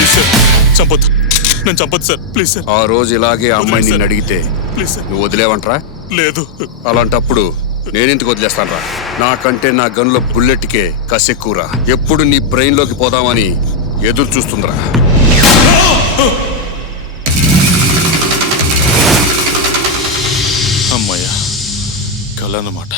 Please sir చంపొద్దు, నన్ను చంపొద్దు sir, please sir. ఆ రోజు ఇలాగే ఆ అమ్మాయి నిన్ను అడిగితే ప్లీజ్ సార్. నువ్వు వదిలేవంట్రా? లేదు. అలాంటప్పుడు నేనెందుకు వదిలేస్తాను రా? నాకంటే నా గన్లో బుల్లెట్కే కసెక్కువరా. ఎప్పుడు నీ బ్రెయిన్ లోకి పోదామని ఎదురు చూస్తుందిరా. అమ్మాయ్యా, కల అన్నమాట.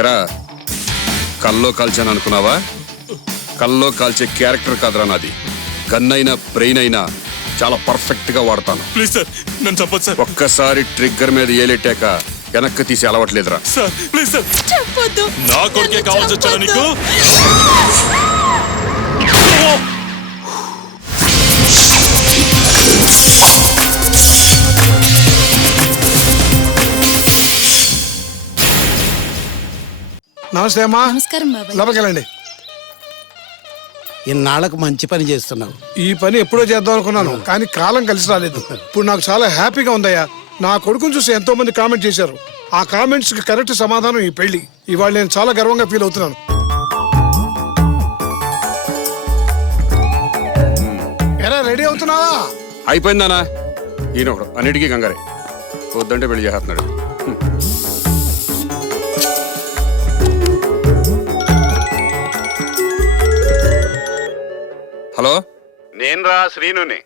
ఎరా, కల్లో కాల్చాను అనుకున్నావా? కల్లో కాల్చే క్యారెక్టర్ కాదురా నాది. గన్ అయినా బ్రెయిన్ అయినా చాలా పర్ఫెక్ట్ గా వాడతాను. ప్లీజ్ సార్, నన్ను చంపొద్దు సార్. ఒక్కసారి ట్రిగ్గర్ మీద ఏలెట్టాక వెనక్కి తీసి అలవట్లేదురా. సార్ ప్లీజ్ సార్, చెప్పొద్దు. నా కొడుకే కావాల్సి వచ్చాను నీకు. నమస్తే అమ్మా. నమస్కారం బాబాయ్. లోపలికెళ్ళండి. ఇన్నాళ్ళకు మంచి పని చేస్తున్నావు. ఈ పని ఎప్పుడో చేద్దాం అనుకున్నాను, కానీ కాలం కలిసి రాలేదు. ఇప్పుడు నాకు చాలా హ్యాపీగా ఉందయ్యా. నా కొడుకుని చూసి ఎంతో మంది కామెంట్ చేశారు. ఆ కామెంట్స్ కి కరెక్ట్ సమాధానం ఈ పెళ్లి. ఇవాళ నేను చాలా గర్వంగా ఫీల్ అవుతున్నాను. ఎరా, రెడీ అవుతున్నావా? అయిపోయిందానా? ఈయన ఒకడు అన్నిటికీ కంగారే. వద్దంటే పెళ్లి చేస్తున్నాడు. హలో, నేను రా శ్రీనుని.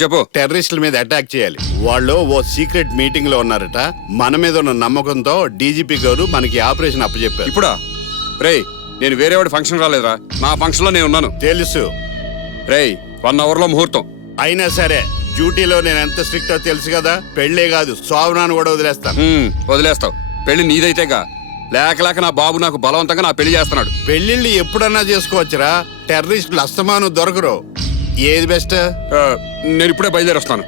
చెప్పు. టెర్రరిస్టుల మీద అటాక్ చేయాలి. వాళ్ళు ఓ సీక్రెట్ మీటింగ్ లో ఉన్నారట. మన మీద ఉన్న నమ్మకంతో డీజీపీ గారు మనకి ఆపరేషన్ అప్పచెప్పారు. ఇప్పుడా? రేయ్, నేను వేరేవాడి ఫంక్షన్ రాలేదురా. నా ఫంక్షన్ లో నేను ఉన్నాను. తెలుసు. రేయ్, 1 hour లో ముహూర్తం. అయినా సరే డ్యూటీలో నేను ఎంత స్ట్రిక్ట్ తెలుసు కదా. పెళ్లే కాదు, శోభనాన్ని కూడా వదిలేస్తాను. వదిలేస్తావు? పెళ్లి నీదైతేగా. లేక నా బాబు నాకు బలవంతంగా నా పెళ్లి చేస్తున్నాడు. పెళ్లిళ్ళు ఎప్పుడన్నా చేసుకోవచ్చురా. టెర్రరిస్టులు అస్తమాను దొరకరు. ఏది బెస్ట్? నేను ఇప్పుడే బయలుదేరి వస్తాను.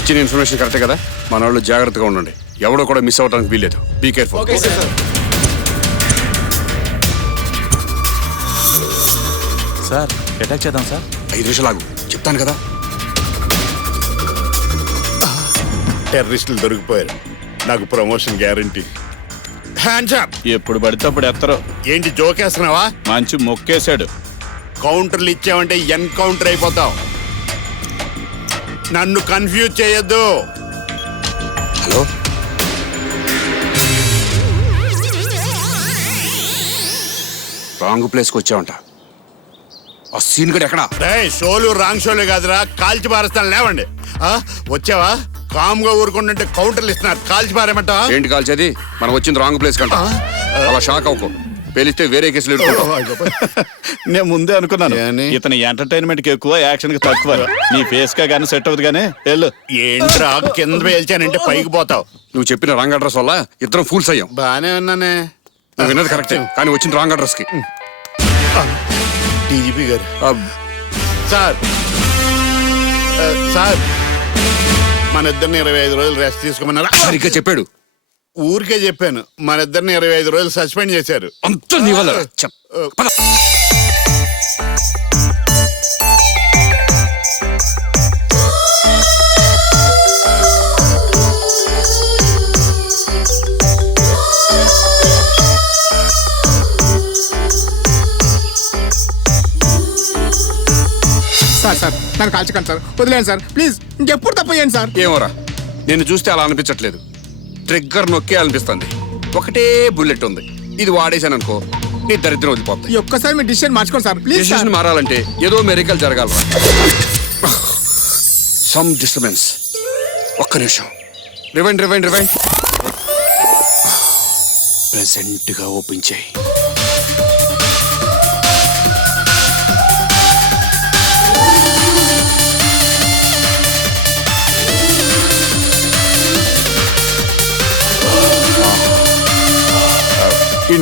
ఇచ్చిన ఇన్ఫర్మేషన్ కరెక్టే కదా? మన వాళ్ళు జాగ్రత్తగా ఉండండి. ఎవడో కూడా మిస్ అవ్వడానికి వీల్లేదు. Be careful. సార్ అటాక్ చేద్దాం సార్. 5 నిమిషాలు ఆగు, చెప్తాను కదా. టెర్రరిస్టులు దొరికిపోయారు. నాకు ప్రమోషన్ గ్యారంటీ. Hands up. ఎప్పుడు పడితే అప్పుడు ఎత్తరు. ఏంటి జోకేస్తున్నావా? మంచి మొక్కేశాడు. కౌంటర్లు ఇచ్చావంటే ఎన్కౌంటర్ అయిపోతావు. నన్ను కన్ఫ్యూజ్ చేయొద్దు. హలో, రాంగ్ ప్లేస్కి వచ్చావంట. ఆ సీన్ గడు ఎక్కడా? షోలు రాంగ్ షోలు కాదురా, కాల్చి పారేస్తాను. లేవండి. వచ్చావా? కామ్గా ఊరుకుంటుంటే కౌంటర్లు ఇస్తున్నారు. కాల్చి పారేమంటా? ఏంటి కాల్చేది? మనం వచ్చింది రాంగ్ ప్లేస్ కంట. అలా షాక్ అవ్వకు. పేలిస్తే వేరే కేసులు నేను ముందే అనుకున్నాను, ఏని? ఇతని ఎంటర్టైన్మెంట్ కి ఎక్కువ, యాక్షన్ కి తక్కువ. నీ ఫేస్ గా గానీ సెట్ అవుతుంది కానీ వెళ్ళు. ఏంట్రా కింద పేల్చానంటే పైకి పోతావు. నువ్వు చెప్పిన రాంగ్ అడ్రస్ వల్ల ఇద్దరం ఫూల్స్ అయ్యాం. బానే ఉన్నానే. నువ్వు విన్నది కరెక్టే, కానీ వచ్చింది రాంగ్ అడ్రస్ కి. డీజీపీ గారు. సార్ సార్, మన ఇద్దరిని 25 రోజులు రెస్ట్ తీసుకోమన్నారా? సరిగ్గా చెప్పాడు. ఊరికే చెప్పాను. మన ఇద్దరిని 25 రోజులు సస్పెండ్ చేశారు. అంత నీ వల్ల. సార్ నన్ను కాల్చకండి సార్. వదిలేండి సార్ ప్లీజ్. ఇంకెప్పుడు తప్పు చేయండి సార్. ఏమోరా, నేను చూస్తే అలా అనిపించట్లేదు. ట్రిగ్గర్ నొక్కే అనిపిస్తుంది. ఒకటే బుల్లెట్ ఉంది. ఇది వాడేసాను అనుకో, నీ దరిద్రం వదిలిపోతాయి. ఒక్కసారి మీ డిసిషన్ మార్చుకోండి సార్ ప్లీజ్. డిసిషన్ మారాలంటే ఏదో మెరికల్ జరగాలరా. Some disturbance. ఒక్క నిమిషం. రివైండ్. ప్రెసెంట్ గా ఓపెన్ చేయి.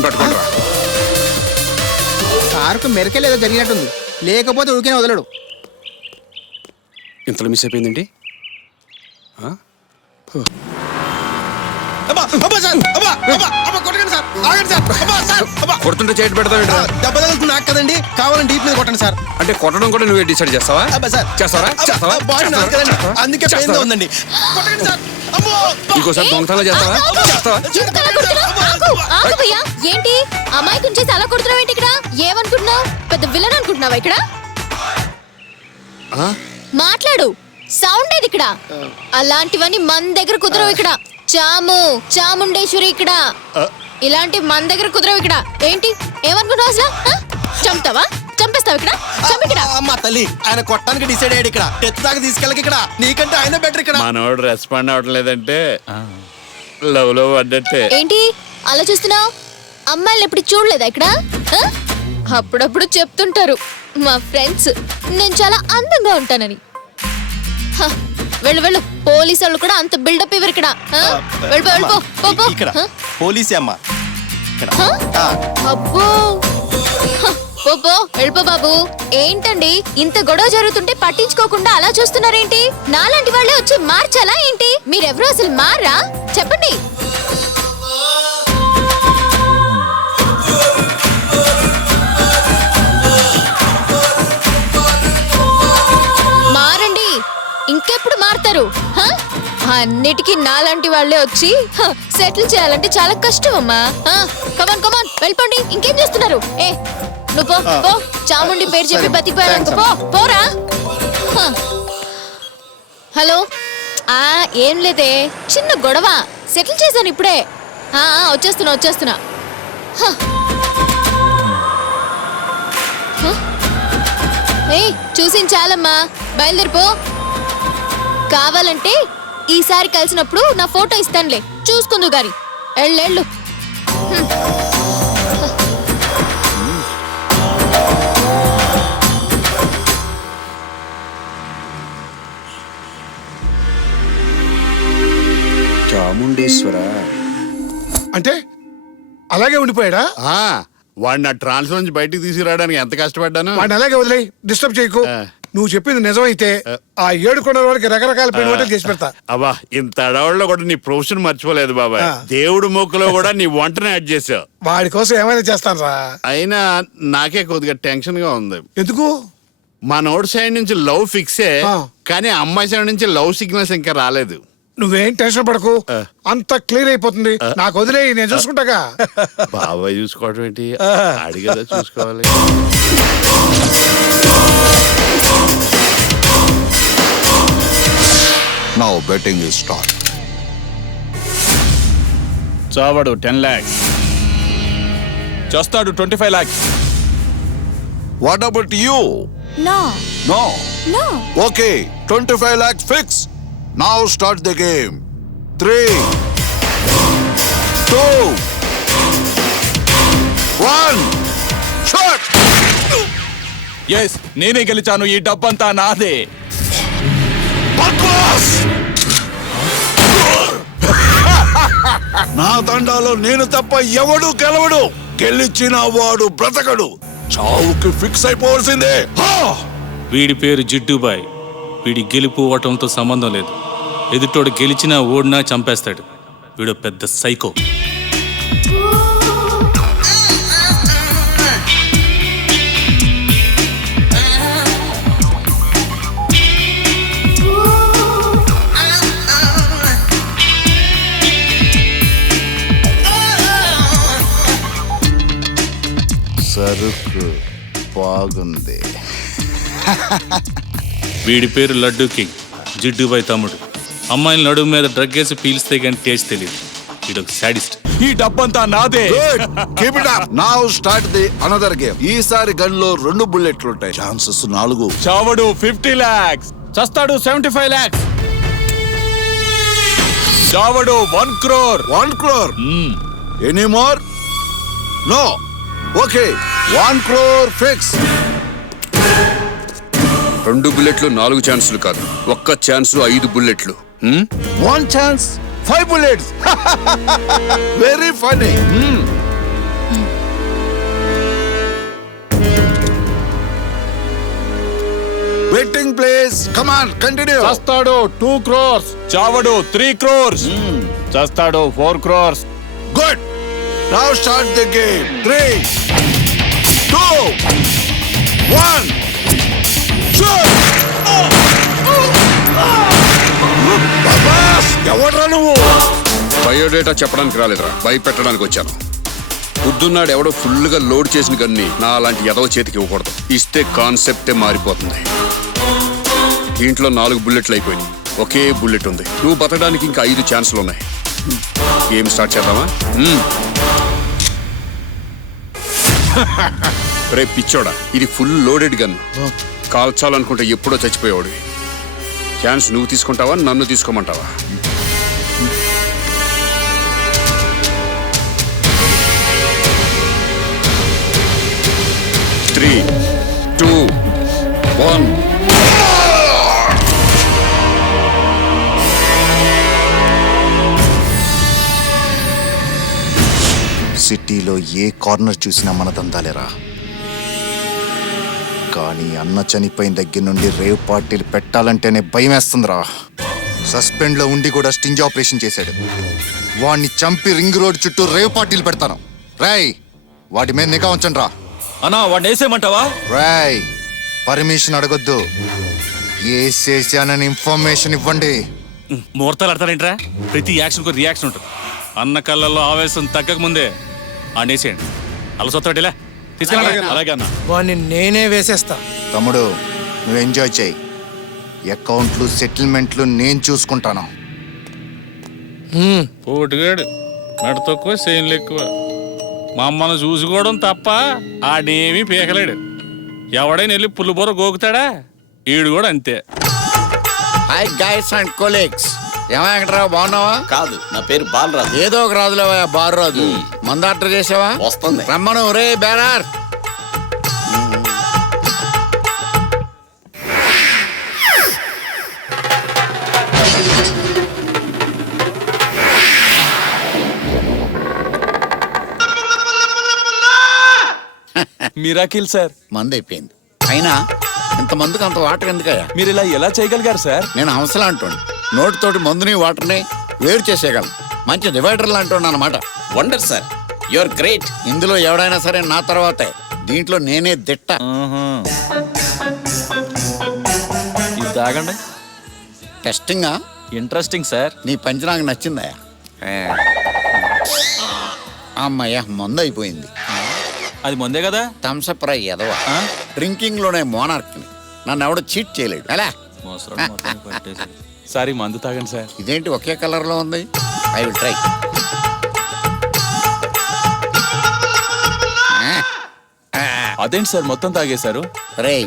పట్టుకోండి. సార్కు మెరకలు ఏదో జరిగినట్టుంది, లేకపోతే ఉడికిన వదలడు. ఇంతలో మిస్ అయిపోయిందండి. కొడుతుంటే చేతి పెడతావు దెబ్బ తగులుకుని నాకు కదండి, కావాలని డీప్ మీద కొట్టండి సార్. అంటే కొట్టడం కూడా నువ్వే డిసైడ్ చేస్తావా? అబ్బా సార్, చేస్తావా? చేస్తావా? బాడీ నాకు కదండి, అందుకే పెయిన్ గా ఉందండి. కొట్టండి సార్. అమ్మో! ఇంకోసారి దొంగతనం చేస్తావా? చేస్తావా? ఎందుకు అలా కొడుతున్నావ్? ఆగు, ఆగు భయ్యా. ఏంటి అమాయకం చేసి అలా కొడుతున్నావు ఏంటి ఇక్కడ? ఏమనుకుంటున్నావు? పెద్ద విలన్ అనుకుంటున్నావా ఇక్కడ? మాట్లాడు, సౌండ్ ఏది ఇక్కడ? అలాంటివన్నీ మన దగ్గర కుదరవు ఇక్కడ. చాముండేశ్వరి ఇక్కడ. ఇలాంటి మన దగ్గర కుదరవు ఇక్కడ. ఏంటి ఏమనుకుంటున్నావు అసలు? చంపుతావా? చంపేస్తావు ఇక్కడ? చంపిక్కడ. అమ్మ తల్లి, ఆయన కొట్టడానికి డిసైడ్ అయ్యాడు ఇక్కడ. డెత్ దాకా తీసుకెళ్ళకి ఇక్కడ. నీకంటే ఆయన బెటర్ ఇక్కడ. మనోడు రెస్పాండ్ అవ్వట్లేదంటే లవ్ లో పడ్డట్టే. ఏంటి అలా చూస్తున్నావు? అమ్మాయిలు ఎప్పుడు చూడలేదా ఇక్కడ? ఆ? అప్పుడప్పుడు చెప్తుంటారు మా ఫ్రెండ్స్ నేను చాలా అందంగా ఉంటానని. హ, వెళ్ళు వెళ్ళు. పోలీసు వాళ్ళు కూడా అంత బిల్డప్ ఇవ్వరు ఇక్కడ. ఆ? వెళ్ళిపో వెళ్ళిపో. పో, పో. ఇక్కడ హ? పోలీసే అమ్మ. ఇక్కడ. హ? ఆ. అబ్బో. హ, పో పో, వెళ్ళిపో బాబు. ఏంటండి ఇంత గొడవ జరుగుతుంటే పట్టించుకోకుండా అలా చూస్తున్నారేంటి? నాలాంటి వాళ్ళే వచ్చి మార్చాలా ఏంటి? మీరెవరూ అసలు మారా? చెప్పండి. మారండి, ఇంకెప్పుడు మారుతారు? హ? అన్నిటికీ నాలాంటి వాళ్ళే వచ్చి సెటిల్ చేయాలంటే చాలా కష్టం అమ్మా. కమాన్ కమాన్, వెళ్ళిపోండి. ఇంకేం చేస్తున్నారు? ఏ నువ్వు పో, పో. చాముండి పేరు చెప్పి బతికిపోయాను. పో, పోరా. హ. హలో, ఏం లేదే, చిన్న గొడవ. సెటిల్ చేశాను ఇప్పుడే. వచ్చేస్తున్నా. హ. హ? ఏయ్, చూసింది చాలమ్మా, బయలుదేరిపో. కావాలంటే ఈసారి కలిసినప్పుడు నా ఫోటో ఇస్తానులే, చూసుకుందు గాని. ఎళ్ళు. చాముండేశ్వర అంటే అలాగే ఉండిపోయాడా? వాడిని నా ట్రాన్స్ నుంచి బయటికి తీసుకురావడానికి ఎంత కష్టపడ్డాను. వాడిని అలాగే వదిలే, డిస్టర్బ్ చేయకు. నువ్వు చెప్పింది నిజమైతే ఆ 7 కొండల వాళ్ళకి రకరకాల పిండి వంటలు చేసి పెడతా. అబ్బా, ఇంత అడవుల్లో కూడా నీ ప్రొఫెషన్ మర్చిపోలేదు బాబాయ్. దేవుడు మొక్కులో కూడా నీ వంటను యాడ్ చేసావు. వాడి కోసం ఏమైనా చేస్తాను రా. అయినా నాకే కొద్దిగా టెన్షన్ గా ఉంది. ఎందుకు? మనోడి సైడ్ నుంచి లవ్ ఫిక్సే, ఆ. కానీ అమ్మాయి సైడ్ నుంచి లవ్ సిగ్నల్స్ ఇంకా రాలేదు. నువ్వేం టెన్షన్ పడకు, అంత క్లియర్ అయిపోతుంది. నాకు వదిలే, నేను చూసుకుంటాగా. బాబాయ్ చూసుకోవడం ఏంటి, అడిగదా చూసుకోవాలి. Now betting is start. చావడు 10 lakhs. చేస్తాడు 25 lakhs. What about you? No. No. No. Okay, 25 lakhs fix. Now start the game. 3, 2, 1. Shot. Yes, నేనే గెలిచాను. ఈ డబ్బంతా నాదే. Bakwas! నా తండాలో నేను తప్ప ఎవడు గెలవడు. గెలిచిన వాడు బ్రతకడు. చావుకి ఫిక్స్ అయిపోవాల్సిందే. వీడి పేరు జిడ్డుబాయ్. వీడి గెలుపు ఓటంతో సంబంధం లేదు. ఎదుటోడు గెలిచినా ఓడినా చంపేస్తాడు. వీడు పెద్ద సైకో. సరుకు బాగుంది. వీడి పేరు లడ్డూ కింగ్. జిడ్డుబాయ్ తమ్ముడు. అమ్మాయిల నడుము మీద డ్రగ్ వేసి పీల్స్తే కానీ టేస్ట్ తెలియదు. వీడొక సాడిస్ట్. ఈ డబ్బంతా నాదే. Keep it up. Now start the another game. ఈసారి గన్ లో 2 బుల్లెట్లు ఉంటాయి. Chances 4. చావడు 50 lakhs. చస్తాడు 75 lakhs. చావడు 1 crore. 1 crore. Any more? No. Okay. 1 crore fix. 2 బుల్లెట్లు 4 ఛాన్సులు కాదు, ఒక్క ఛాన్స్ 5 బుల్లెట్లు. 1 chance, 5 bullets. Very funny. Betting place. Come on, continue. చస్తాడు 2 crores. చావడు 3 crores. చస్తాడు 4 crores. Good now start the game 3 2 1 ఎవడ్రా నువ్వు? బయోడేటా చెప్పడానికి రాలేదురా, భయపెట్టడానికి వచ్చాను. పొద్దున్నాడు ఎవడో ఫుల్గా లోడ్ చేసిన గన్ని నా అలాంటి ఎదవ చేతికి ఇవ్వకూడదు. ఇస్తే కాన్సెప్టే మారిపోతుంది. దీంట్లో 4 బుల్లెట్లు అయిపోయినాయి, ఒకే బుల్లెట్ ఉంది. నువ్వు బతకడానికి ఇంకా 5 ఛాన్సులు ఉన్నాయి. గేమ్ స్టార్ట్ చేద్దామా? రే పిచ్చోడా, ఇది ఫుల్ లోడెడ్ గన్. కాల్చాలనుకుంటే ఎప్పుడో చచ్చిపోయేవాడు. ఛాన్స్ నువ్వు తీసుకుంటావా, నన్ను తీసుకోమంటావా? త్రీ 2 1 సిటీలో ఏ కార్నర్ చూసినా మన దందాలేరా. కానీ అన్న చనిపోయిన దగ్గర నుండి రేవ్ పార్టీలు పెట్టాలంటేనే భయం వేస్తుందిరా. సస్పెండ్ లో ఉండి కూడా స్టింజ్ ఆపరేషన్ చేశాడు. వాడిని చంపి రింగ్ రోడ్ చుట్టూ రేవ్ పార్టీలు పెడతాను. రాయ్ వాటి మీద నిఘా ఉంచండి రా. అన్నా వాడిని వేసేయమంటావా? రాయ్ పర్మిషన్ అడగొద్దు, వేసేసానని ఇన్ఫర్మేషన్ ఇవ్వండి. ముహూర్తాలు ఆడతారేంట్రా? ప్రతి యాక్షన్ కు రియాక్షన్ ఉంటుంది. అన్న కళ్ళల్లో ఆవేశం తగ్గక ముందే ఆడేసేయండి. అలా సొత్తడిలా తీసుకెళ్ళండి. అలాగే అన్న. వాడిని నేనే వేసేస్తా. తమ్ముడు నువ్వు ఎంజాయ్ చేయి, అకౌంట్లు సెటిల్మెంట్లు నేను చూసుకుంటాను. పోటుగాడు మెడ తక్కువ సేన్లు ఎక్కువ. మా అమ్మను చూసుకోవడం తప్ప ఆడేమీ పీకలేడు. ఎవడైనా వెళ్ళి పుల్లుబొర గోకుతాడా? ఈడు కూడా అంతే. హాయ్ గైస్ అండ్ కొలీగ్స్, ఏమాయరావు బాగున్నావా? కాదు, నా పేరు బాలరాజు. ఏదో ఒక రాజులేవా బాలరాజు. మందు ఆర్డర్ చేసావా? వస్తుంది. రమ్మను రే బేరార్. Miracle sir. మందు అయిపోయింది. అయినా ఇంతమందికి అంత వాటర్ ఎందుకయ్యా? మీరు ఇలా ఎలా చేయగలిగారు సార్? నేను హంసలా అంటాను. నోటితోటి మందుని వాటర్ని వేరు చేసేయగలను. మంచి డివైడర్లు అంటున్నా అన్నమాట. Wonder sir, your great. ఇందులో ఎవడైనా సరే నా తర్వాతే. దీంట్లో నేనే దిట్ట. ఇది తాగండి. టెస్టింగా? Interesting sir. నీ పంచి నాకు నచ్చిందయ్యా. అమ్మయ్యా మందు అయిపోయింది. అది ముందే కదా. థమ్సప్ రై ఎదవా. డ్రింకింగ్ లోనే మోనార్క్ని. నన్ను ఎవడో చీట్ చేయలేడు. అలా సారీ మందు తాగండి సార్. ఇదేంటి ఒకే కలర్ లో ఉంది? I will try. అదేంటి సార్ మొత్తం తాగేశారు? రేయ్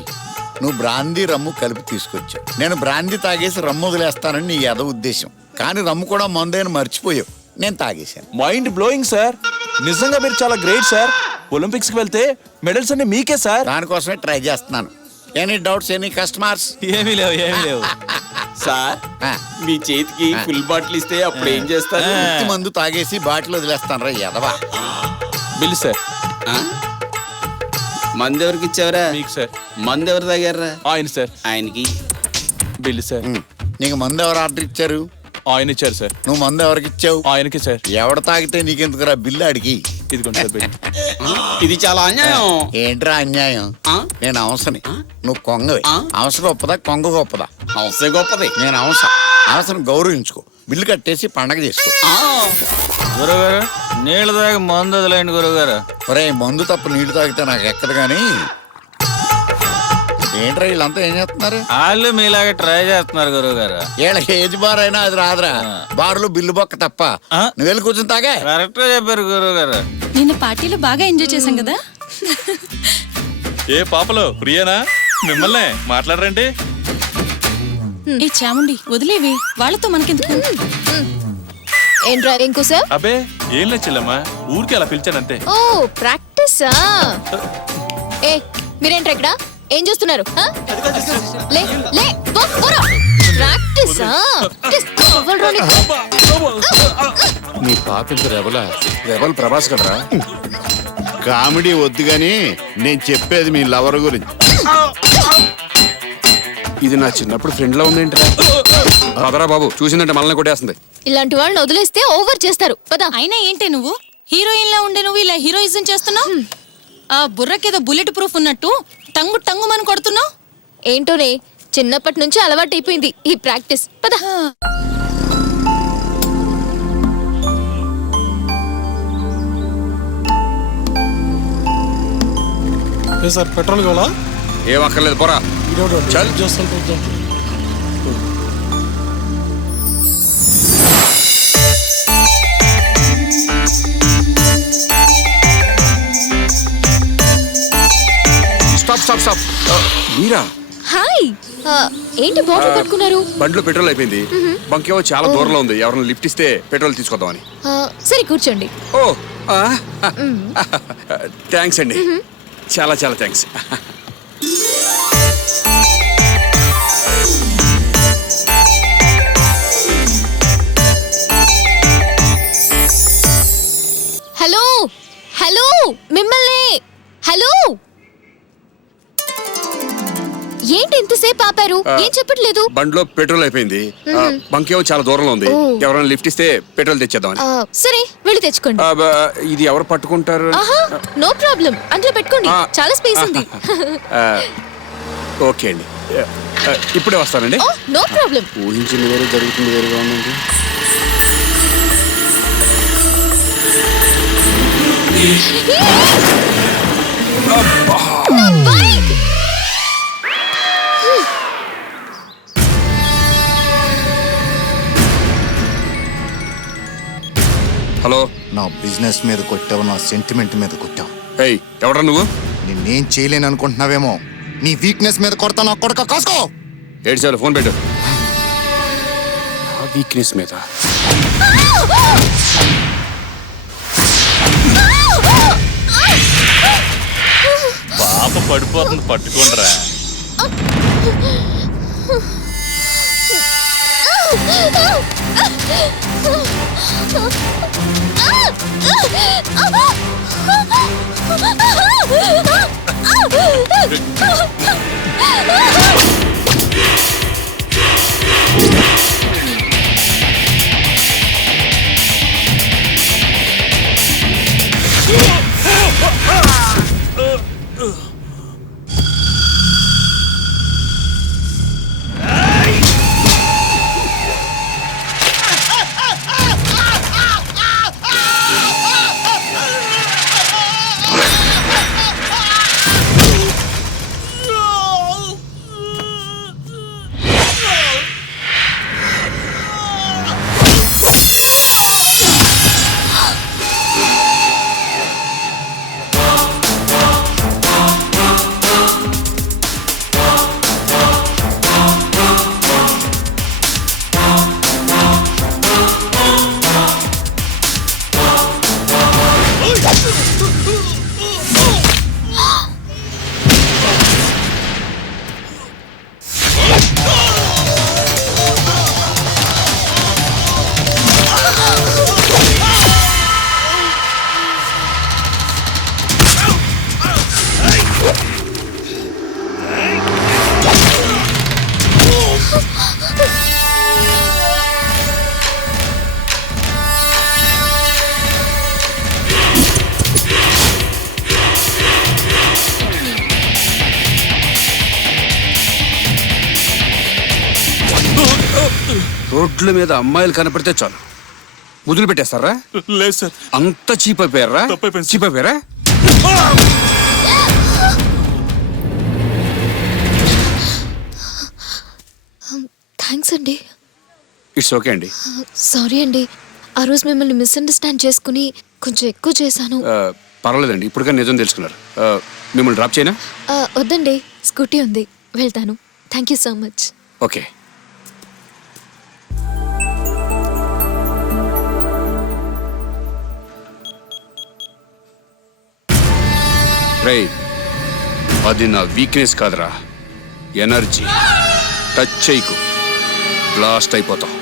నువ్వు బ్రాందీ రమ్ము కలిపి తీసుకొచ్చావు. నేను బ్రాందీ తాగేసి రమ్ము వదిలేస్తానని నీ ఎద ఉద్దేశం. కానీ రమ్ము కూడా మందేని మర్చిపోయావు. నేను తాగేశాను. Mind blowing sir. నిజంగా మీరు చాలా గ్రేట్ సార్. ఒలింపిక్స్ కి వెళ్తే మెడల్స్ అన్ని మీకే సార్. దానికోసమే ట్రై చేస్తున్నాను. Any doubts, any customers? ఏమీ లేవు సార్. మీ చేతికి ఫుల్ బాటిల్ ఇస్తే అప్పుడు ఏం చేస్తారు? మందు తాగేసి బాటిల్ వదిలేస్తాను రా ఎదవా. Bill sir. మంది ఎవరికి ఇచ్చావరా? మీకు సార్. మంది ఎవరు తాగారా? ఆయన సార్. ఆయనకి బిల్ సార్. నీకు మందు ఎవరు ఆర్డర్ ఇచ్చారు? ఆయన ఇచ్చారు సార్. నువ్వు మందు ఎవరికి ఇచ్చావు? ఆయనకి సార్. ఎవడ తాగితే నీకెందుకురా బిల్లు అడిగి? ఇదిగోండి సార్ బిల్. ఇది చాలా అన్యాయం. ఏంట్రా అన్యాయం? నేను అవసని, నువ్వు కొంగవి. అవస గొప్పదా కొంగ గొప్పదా? అవసరం గొప్పది. నేను అవస. అవసరం గౌరవించుకో. బిల్లు కట్టేసి పండగ చేసుకో. గురుగారు నీళ్ళు తాగి మందు వదిలేండి గురుగారు. ఒరే మందు తప్ప నీళ్లు తాగితే నాకు ఎక్కదు కానీ. ఏంట్రా వీళ్ళంతా ఏం చేస్తున్నారు? వాళ్ళు మీలాగే ట్రై చేస్తున్నారు గురుగారు. వీళ్ళకి ఏజ్ బార్ అయినా అది రాదురా. బార్లు బిల్లు బొక్క తప్ప. నువ్వు వెళ్ళి కూర్చొని తాగే. కరెక్ట్ గా చెప్పారు గురుగారు. నిన్న పార్టీలో బాగా ఎంజాయ్ చేశాం కదా. ఏ పాపలో ప్రియానా? మిమ్మల్ని మాట్లాడరండి. ఏ చాముండి వదిలేవి, వాళ్ళతో మనకెందుకు? ఏంట్రా ఏం కూసావ్? అబే ఏం లేచిల్లమ్మా, ఊరికి అలా పిలిచానంతే. ఓ ప్రాక్టీసా? ఏ మీరేంట్రా ఇక్కడ ఏం చూస్తున్నారు? లే లే ప్రాక్టీసా? నీ పాపింత రెబల్ ప్రభాస్ కదరా. కామెడీ వద్దు గాని నేను చెప్పేది మీ లవర్ గురించి. ఇది నా చిన్నప్పుడు ఫ్రెండ్ లా ఉందేంట్రా? పదరా బాబు, చూసిందంటే మనల్ని కొట్టేస్తుంది. ఇలాంటి వాళ్ళని వదిలేస్తే ఓవర్ చేస్తారు పద. అయినా ఏంటి నువ్వు హీరోయిన్ లా ఉండే నువ్వు ఇలా హీరోయిజం చేస్తున్నావు? ఆ బుర్రకేదో బుల్లెట్ ప్రూఫ్ ఉన్నట్టు టంగు టంగుమని కొడుతున్నావు. ఏంటోనే చిన్నప్పటి నుంచి అలవాటైపోయింది ఈ ప్రాక్టీస్ పద. సార్ పెట్రోల్ కావాలా? ఏం అక్కర్లేదు, పోరా. చల్. Stop stop stop. మీరా? హాయ్ ఏంటి బాటిల్ పట్టుకున్నారు? బండిలో పెట్రోల్ అయిపోయింది. బంకేమో చాలా దూరంలో ఉంది. ఎవరైనా లిఫ్ట్ ఇస్తే పెట్రోల్ తీసుకొద్దామని. సరే కూర్చోండి. ఓ థ్యాంక్స్ అండి, చాలా చాలా థ్యాంక్స్. హలో హలో మిమ్మల్ని. హలో ఏంటి ఇంతసేపు ఆపారు? ఏం చెప్పట్లేదు? బండిలో పెట్రోల్ అయిపోయింది. బంకేమో చాలా దూరంలో ఉంది. ఎవరైనా లిఫ్ట్ ఇస్తే పెట్రోల్ తెచ్చేద్దామని. సరే వెళ్ళి తెచ్చుకోండి. ఇది ఎవరు పట్టుకుంటారు? నో ప్రాబ్లం, అందులో పెట్టుకోండి, చాలా స్పేస్ ఉంది. ఓకే అండి, ఇప్పుడే వస్తానండి. No problem. ఊహించింది వేరే, జరుగుతుంది వేరేగా ఉందండి. హలో. నా బిజినెస్ మీద కొట్టావు, నా సెంటిమెంట్ మీద కొట్టావు. ఏయ్, ఎవడ్రా నువ్వు? నిన్నేం చేయలేను అనుకుంటున్నావేమో. నీ వీక్నెస్ మీద కొడతా, నా కొడక కాసుకో. ఏడ్చాలి, ఫోన్ పెట్టు. వీక్నెస్ మీద పాప పడిపోతుంది, పట్టుకోండిరా. రోడ్ల మీద అమ్మాయిలు కనపడితే చాలు ముదులు పెట్టేస్తారా? లేదు సార్, అంత చీప్ అయిపోయారా? చీప్ అయిపోయారా? థ్యాంక్స్ అండి. ఇట్స్ ఓకే అండి. సారీ అండి, ఆ రోజు మిమ్మల్ని మిస్అండర్స్టాండ్ చేసుకుని కొంచెం ఎక్కువ చేశాను. పర్వాలేదండి, ఇప్పటికే నిజం తెలుసుకున్నారు. మిమ్మల్ని డ్రాప్ చేయనా? వద్దండి, స్కూటీ ఉంది, వెళ్తాను. Thank you so much. Okay. రేయ్, అది నా వీక్నెస్ కాదురా, ఎనర్జీ. టచ్ చేయకు, బ్లాస్ట్ అయిపోతావు.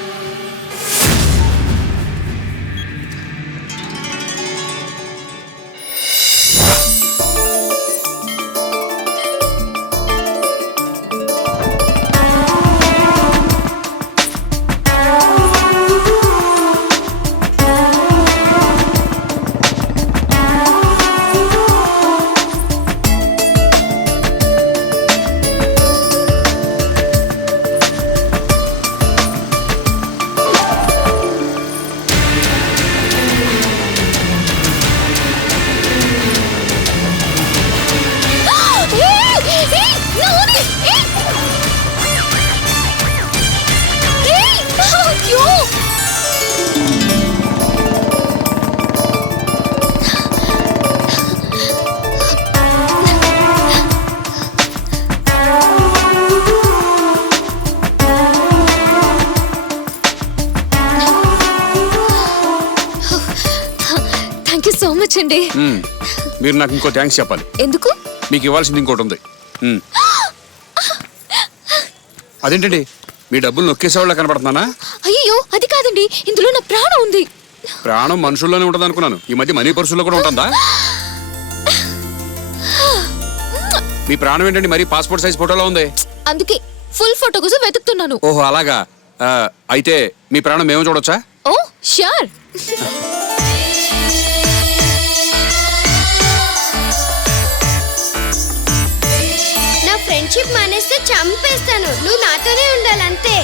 పర్లేదండి. మీరు నాకు ఇంకో థ్యాంక్స్ చెప్పాలి. ఎందుకు? మీకు ఇవ్వాల్సింది ఇంకోటి ఉంది. అదేంటండి మీ డబ్బులు నొక్కేసేవాళ్ళ కనపడుతున్నానా? అయ్యో అది కాదండి, ఇందులో నా ప్రాణం ఉంది. ప్రాణం మనుషుల్లోనే ఉంటుంది అనుకున్నాను. ఈ మధ్య మనీ పర్సుల్లో కూడా ఉంటుందా? మీ ప్రాణం ఏంటండి మరి పాస్పోర్ట్ సైజ్ ఫోటోలో ఉంది? అందుకే ఫుల్ ఫోటో కోసం వెతుకుతున్నాను. ఓహో అలాగా. అయితే మీ ప్రాణం మేము చూడొచ్చా? ఓ ష్యూర్. నా ఫ్రెండ్షిప్ మానేస్తే చంపేస్తాను. నువ్వు నాతోనే ఉండాలంతే.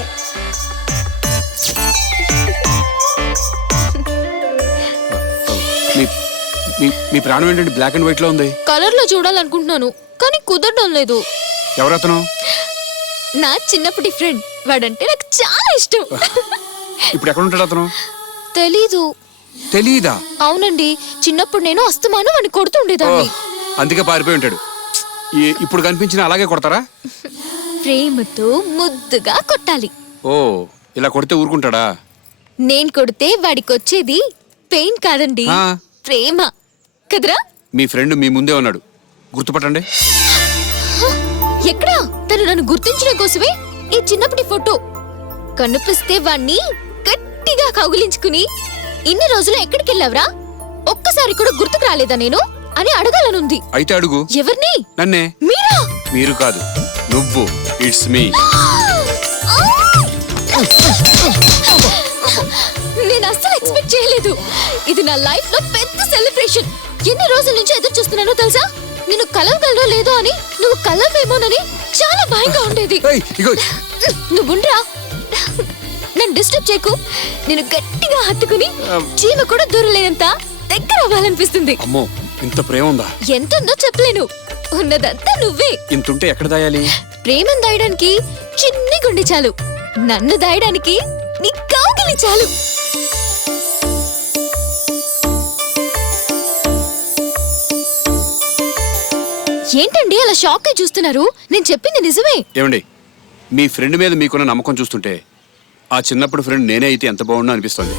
మీ ప్రాణం ఏంటంటే బ్లాక్ అండ్ వైట్ లో ఉంది. కలర్ లో చూడాలనుకుంటున్నాను కానీ కుదరడం లేదు. ఎవరతను? నా చిన్నప్పటి ఫ్రెండ్. వాడంటే నాకు చాలా ఇష్టం. ఇప్పుడు ఎక్కడ ఉంటాడు అతను? తెలీదు. తెలీదా? అవునండి, చిన్నప్పుడు నేను అస్తమానం వాడిని కొడుతుండేదాన్ని. అందుకే పారిపోయి ఉంటాడు. ఇప్పుడు కనిపించిన అలాగే కొడతారా? ప్రేమతో ముద్దుగా కొట్టాలి. ఓ ఇలా కొడితే ఊరుకుంటాడా? నేను కొడితే వాడికి వచ్చేది పెయిన్ కాదండి, ప్రేమ కదరా? మీ ఫ్రెండ్ మీ ముందే ఉన్నాడు, గుర్తుపట్టండి. ఎక్కడా? తను నన్ను గుర్తించడం కోసమే ఈ చిన్నప్పటి ఫోటో. కనిపిస్తే వాణ్ణి గట్టిగా కౌగిలించుకుని ఇన్ని రోజులు ఎక్కడికి వెళ్ళావరా, ఒక్కసారి కూడా గుర్తుకు రాలేదా నేను అని అడగాలనుంది. అయితే అడుగు. ఎవరిని? నన్నే. మీరా? మీరు కాదు, నువ్వు. It's me. నేను అస్సలు ఎక్స్పెక్ట్ చేయలేదు. ఇది నా లైఫ్ లో పెద్ద సెలబ్రేషన్. ఎన్ని రోజుల నుంచి ఎదురు చూస్తున్నానో తెలుసా? నేను కలవగలనో లేదో అని, నువ్వు కలవేమోనని చాలా భయంగా ఉండేది. నువ్వుండ్రా, నన్ను డిస్టర్బ్ చేయకు. నేను గట్టిగా హత్తుకుని చీమ కూడా దూరలేనంత దగ్గర అవ్వాలనిపిస్తుంది. అమ్మో, ఇంత ప్రేమ ఉందా? ఎంతుందో చెప్పలేను. ఉన్నదంతా నువ్వే. ఇంతుంటే ఎక్కడ దాయాలి? ప్రేమను దాయడానికి చిన్ని గుండె చాలు, నన్ను దాయడానికి నీ కౌగిలి చాలు. ఏంటండి అలా షాక్ అయి చూస్తున్నారు? నేను చెప్పింది నిజమే. ఏమండి, మీ ఫ్రెండ్ మీద మీకున్న నమ్మకం చూస్తుంటే ఆ చిన్నప్పుడు ఫ్రెండ్ నేనే అయితే ఎంత బాగుండో అనిపిస్తుంది.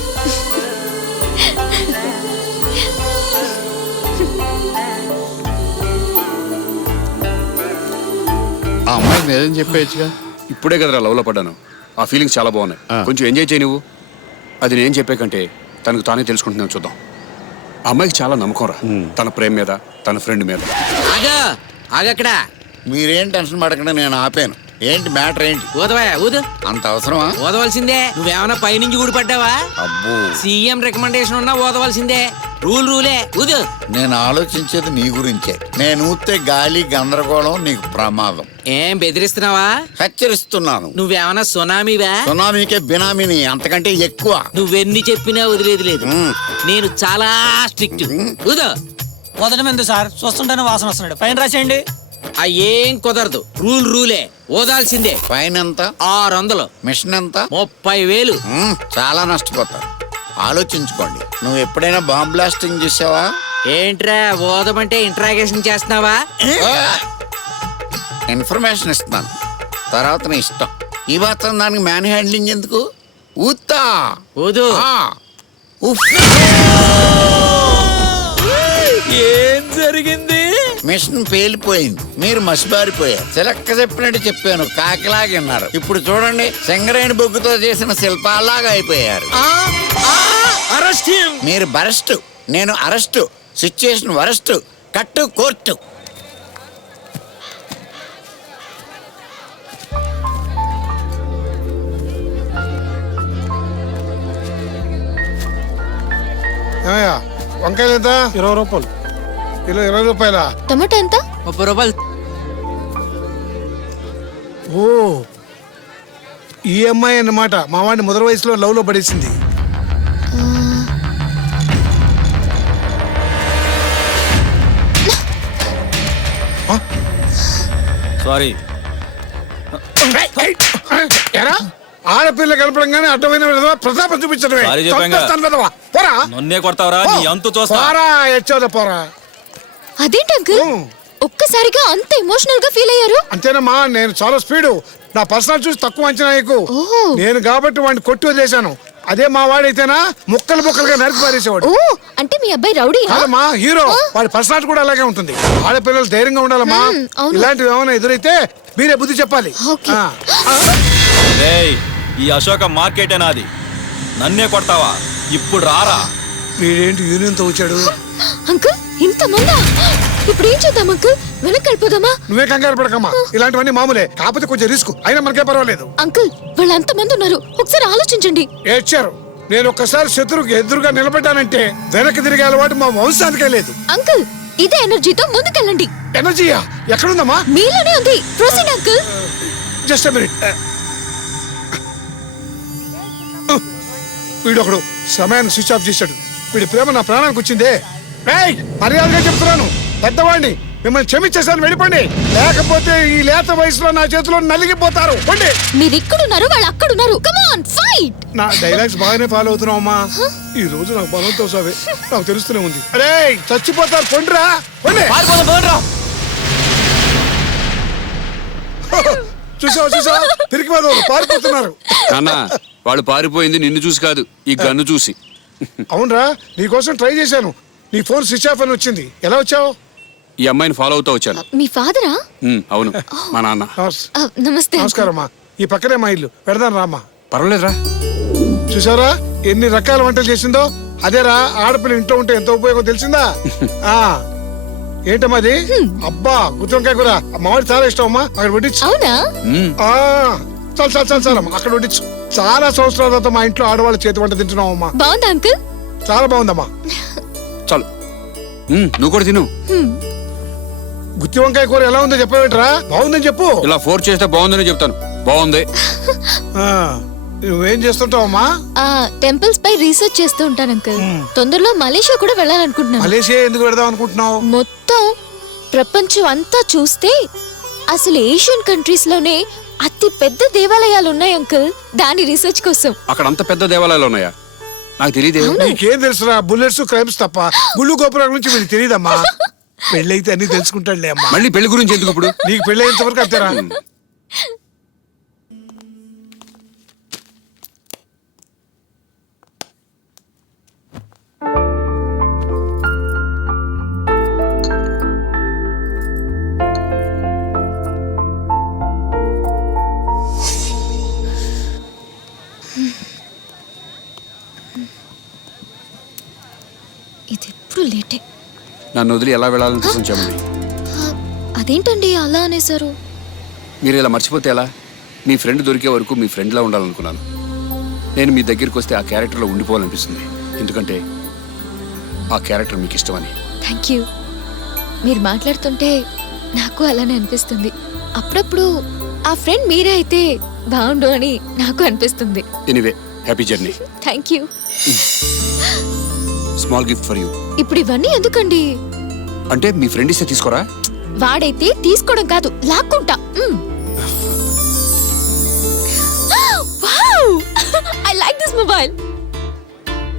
ఆ అమ్మాయికి నిజం చెప్పేయచ్చుగా. ఇప్పుడే కదరా లవ్ లో పడ్డాను. ఆ ఫీలింగ్స్ చాలా బాగున్నాయి. కొంచెం ఎంజాయ్ చేయి నువ్వు. అది నేను చెప్పే కంటే తనకు తానే తెలుసుకుంటున్నాను. చూద్దాం. ఆ అమ్మాయికి చాలా నమ్మకం రా, తన ప్రేమ మీద, తన ఫ్రెండ్ మీద. ఆగక్కడ. మీరేం టెన్షన్ పడకుండా నేను ఆపాను. ఏంటి మ్యాటర్ ఏంటి? ఊదవా ఊదు. అంత అవసరమా? ఊదవలసిందే. నువ్వేమన్నా పైనుంచి ఊడిపడ్డావా? అబ్బో, సీఎం రికమెండేషన్ ఉన్నా ఊదవలసిందే. రూలే ఊదు. నేను ఆలోచించేది నీ గురించే. నేను ఊతే గాలి గందరగోళం, నీకు ప్రమాదం. ఏం బెదిరిస్తున్నావా? హెచ్చరిస్తున్నాను. నువ్వేమన్నా సునామీవా? సునామీకే బినామీని, అంతకంటే ఎక్కువ. నువ్వెన్ని చెప్పినా వదిలేదు లేదు. నేను చాలా స్ట్రిక్ట్. ఊదు. వదడం ఎందుకు సార్? చూస్తుంటేనే వాసన వస్తున్నాడు. ఫైన్ రాసేయండి. ఏం కుదరదు. రూలే. ఓదాల్సిందే. ఫైన్ ఎంత? 600. మిషన్ ఎంత? 30,000. చాలా నష్టపోతారు. ఆలోచించుకోండి. నువ్వు ఎప్పుడైనా బాంబ్ బ్లాస్టింగ్ చేసావా? ఏంట్రా ఓదమంటే ఇంట్రాగేషన్ చేస్తున్నావా? ఇన్ఫర్మేషన్ ఇస్తున్నాను, తర్వాత నీ ఇష్టం. ఈ మాత్రం దానికి మ్యాన్ హ్యాండ్లింగ్ ఎందుకు? ఊతా ఊదు. ఏం జరిగింది? మిషన్ పేలిపోయింది. మీరు మసిబారిపోయారు. చిలక్క చెప్పినట్టు చెప్పాను, కాకిలాగిన్నారు. ఇప్పుడు చూడండి, సింగరేణి బొగ్గుతో చేసిన శిల్పాల్లాగా అయిపోయారు. మీరు బరెస్ట్, నేను అరెస్ట్. Situation worst. కట్టు కోర్టు. వంకాయలు ఎంత? 20 రూపాయలు కిలో. 20 రూపాయల? టమాటా ఎంత? 30 రూపాయలు. ఓ, ఈ అమ్మాయి అన్నమాట మా వాడిని మొదటి వయసులో లవ్ లో పడేసింది. సారీ. ఆడపిల్ల కలపడంగానే అడ్డమైన ప్రతాపం చూపించడమే. నన్నే కొడతావరా? నీ అంతు చూస్తా. పోరా. అదేంటి అంకుల్ ఒక్కసారిగా అంత ఎమోషనల్ గా ఫీల్ అయ్యారు? అంతేనమ్మా, నేను చాలా స్పీడు. నా పర్సనల్ చూసి తక్కువ అంచనా ఎక్కువ. నేను కాబట్టి వాడిని కొట్టి వదిలేశాను. అదే మా వాడైతేనా ముక్కలు ముక్కలుగా నరికి పారేసేవాడు. ఓ అంటే మీ అబ్బాయి రౌడీ కాదమ్మా హీరో. వాడి పర్సనాలిటీ కూడా అలాగే ఉంటుంది. ఆడపిల్లలు ధైర్యంగా ఉండాలమ్మా. అవును. ఇలాంటివి ఏమైనా ఎదురైతే మీరే బుద్ధి చెప్పాలి. ఓకే. రేయ్, ఈ అశోక మార్కెటే నాది, నన్నే కొడతావా? ఇప్పుడు రారా. వీడేంటి యూనియన్ తో వచ్చాడు? అంకుల్ ఇంతమందా? ఇప్పుడు ఏం చేద్దాం అంకుల్? వెనక్కి వెళ్ళిపోదామా? నువ్వే కంగారు పడకమ్మా, ఇలాంటివన్నీ మామూలే. కాకపోతే కొంచెం రిస్క్ అయినా మనకే పర్వాలేదు. అంకుల్ వాళ్ళు అంతమంది ఉన్నారు, ఒకసారి ఆలోచించండి. ఏడ్చారు. నేను ఒక్కసారి శత్రువుకి ఎదురుగా నిలబడ్డానంటే వెనక్కి తిరిగే అలవాటు మా వంశానికే లేదు. అంకుల్ ఇదే ఎనర్జీతో ముందుకెళ్ళండి. ఎనర్జీయా? ఎక్కడుందమ్మా? మీలోనే ఉంది. Proceed uncle. Just minute. వీడొకడు సమయాన్ని స్విచ్ ఆఫ్ చేశాడు. వీడి ప్రేమ నా ప్రాణానికి వచ్చిందే. మర్యాదగా చెప్తున్నాను, పెద్దవాడిని, మిమ్మల్ని క్షమించేసాను, వెళ్ళిపోండి. లేకపోతే ఈ లేత వయసులో నా చేతిలో నలిగిపోతారు. పండి. మీరు ఇక్కడున్నారు, వాళ్ళు అక్కడున్నారు. Come on fight. నా డైలాగ్స్ బాగానే ఫాలో అవుతున్నావు అమ్మా. ఈ రోజు నాకు బలంతో సవే నాకు తెలుస్తూనే ఉంది. అరే చచ్చిపోతారు, పండిరా పండి. చూసావా తిరిగి పారిపోతున్నారు. నాన్నా, వాళ్ళు పారిపోయింది నిన్ను చూసి కాదు, ఈ గన్ను చూసి. అవునరా, నీకోసం ట్రై చేశాను. నీ ఫోన్ స్విచ్ ఆఫ్ అని వచ్చింది. ఎలా వచ్చావు? ఈ అమ్మాయిని ఫాలో అవుతా వచ్చాను. మీ ఫాదరా? అవును, మా నాన్న. నమస్తే. నమస్కారమ్మా. ఈ పక్కనే మా ఇల్లు, పెడదాను రామ్మా. పర్వాలేదురా. చూసారా ఎన్ని రకాల వంటలు చేసిందో? అదేరా ఆడపిల్ల ఇంట్లో ఉంటే ఎంత ఉపయోగం తెలిసిందా? ఏంటమ్మా అది? అబ్బా గుత్తొంకాయ కూర. మామిడి చాలా ఇష్టం అమ్మా. అక్కడ వడ్డించు. అవునా? చాలమ్మా, అక్కడ వడ్డించు. చాలా సంవత్సరాల తర్వాత మా ఇంట్లో ఆడవాళ్ళ చేతి వంట తింటున్నాం అమ్మా. బాగుందా అంకుల్? చాలా బాగుందమ్మా. చాలు, నువ్వు కూడా తిను. గుత్తి వంకాయ కూర ఎలా ఉందో చెప్పవేంట్రా? బాగుందని చెప్పు. ఇలా ఫోర్స్ చేస్తే బాగుందని చెప్తాను. బాగుంది. నువ్వేం చేస్తుంటావమ్మా? టెంపుల్స్ పై రీసెర్చ్ చేస్తూ ఉంటాను అంకుల్. తొందరలో మలేషియా కూడా వెళ్ళాలనుకుంటున్నాను. మలేషియా ఎందుకు వెళ్దాం అనుకుంటున్నావు? మొత్తం ప్రపంచం అంతా చూస్తే అసలు ఏషియన్ కంట్రీస్ లోనే అతి పెద్ద దేవాలయాలు ఉన్నాయి అంకుల్. దాని రీసెర్చ్ కోసం. అక్కడ అంత పెద్ద దేవాలయాలు ఉన్నాయా? నాకు తెలియదే. నీకేం తెలుసురా? బుల్లెట్స్ క్రైమ్స్ తప్ప గుళ్ళు గోపురాల నుంచి వీళ్ళు తెలియదమ్మా. పెళ్ళైతే అన్ని తెలుసుకుంటాడులే అమ్మా. మళ్ళీ పెళ్లి గురించి ఎందుకు ఇప్పుడు? నీకు పెళ్లి అయ్యేంత వరకు అంతేరా. ఇది ఎప్పుడు లేటే. నన్ను వదిలి ఎలా వెళ్ళాలని చెప్పండి. అదేంటండి అలా అనేసారు? మీరు ఇలా మర్చిపోతే ఎలా? మీ ఫ్రెండ్ దొరికే వరకు మీ ఫ్రెండ్లా ఉండాలనుకున్నాను. నేను మీ దగ్గరికి వస్తే ఆ క్యారెక్టర్లో ఉండిపోవాలనిపిస్తుంది. ఎందుకంటే ఆ క్యారెక్టర్ మీకు ఇష్టమని. Thank you. మీరు మాట్లాడుతుంటే నాకు అలానే అనిపిస్తుంది. అప్పుడప్పుడు ఆ ఫ్రెండ్ మీరే అయితే బాగుండు అని నాకు అనిపిస్తుంది. Anyway, happy journey. Thank you. Small gift for you. ఇప్పుడు ఇవన్నీ ఎందుకండి? అంటే మీ ఫ్రెండ్ ఇస్తే తీసుకోరా? వాడైతే తీసుకోవడం కాదు, లాక్కుంటా. Wow, I like this mobile.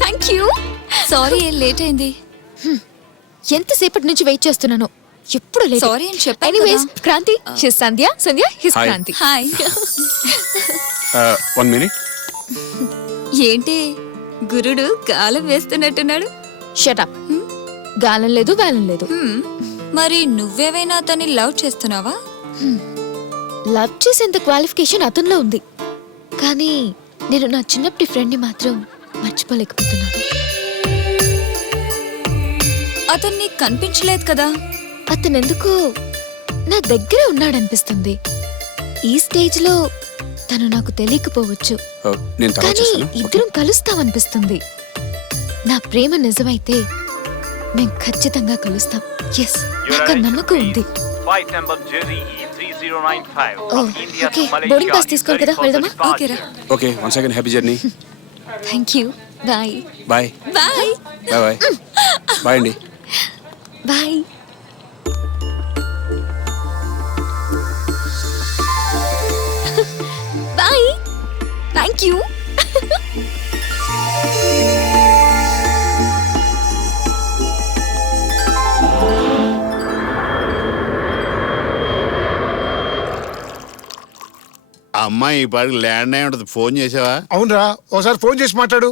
Thank you. Sorry late అయింది. ఎంతసేపటి నుంచి వెయిట్ చేస్తున్నాను, ఎప్పుడు లేట్. సారీ అని చెప్పాను. Anyways Kranti, his Sandhya, Sandhya his Hi. Kranti. Hi. 1 minute. ఏంటి గురుడు గాలం వేస్తున్నట్టున్నాడు? Shut up. గాలం లేదు, వేలం లేదు. మరి నువ్వేవైనా అతన్ని లవ్ చేస్తున్నావా? లవ్ చేసేంత క్వాలిఫికేషన్ అతనిలో ఉంది, కానీ నేను నా చిన్నప్పటి ఫ్రెండ్ని మాత్రం మర్చిపోలేకపోతున్నాను. అతను నీకు కనిపించలేదు కదా? అతను ఎందుకో నా దగ్గర ఉన్నాడనిపిస్తుంది. ఈ స్టేజ్ లో తను నాకు తెలియకపోవచ్చు, నేను తర్వాత కానీ చేస్తాను. ఇద్దరం కలుస్తామనిపిస్తుంది. నా ప్రేమ నిజమైతే మేం ఖచ్చితంగా కలుస్తాం. ఎస్, నాకు ఆ నమ్మకం ఉంది. ఓకే, బోర్డింగ్ పాస్ తీసుకోవాలి కదా, వెళ్దామా? ఓకేరా. Okay, once again happy journey. Thank you. Bye. Bye bye. Bye bye bye అండి. బాయ్. బాయ్. Thank you. అమ్మాయి ఈ పాటికి ల్యాండ్ అయి ఉంటుంది. ఫోన్ చేసావా? అవునరా, ఒకసారి ఫోన్ చేసి మాట్లాడు.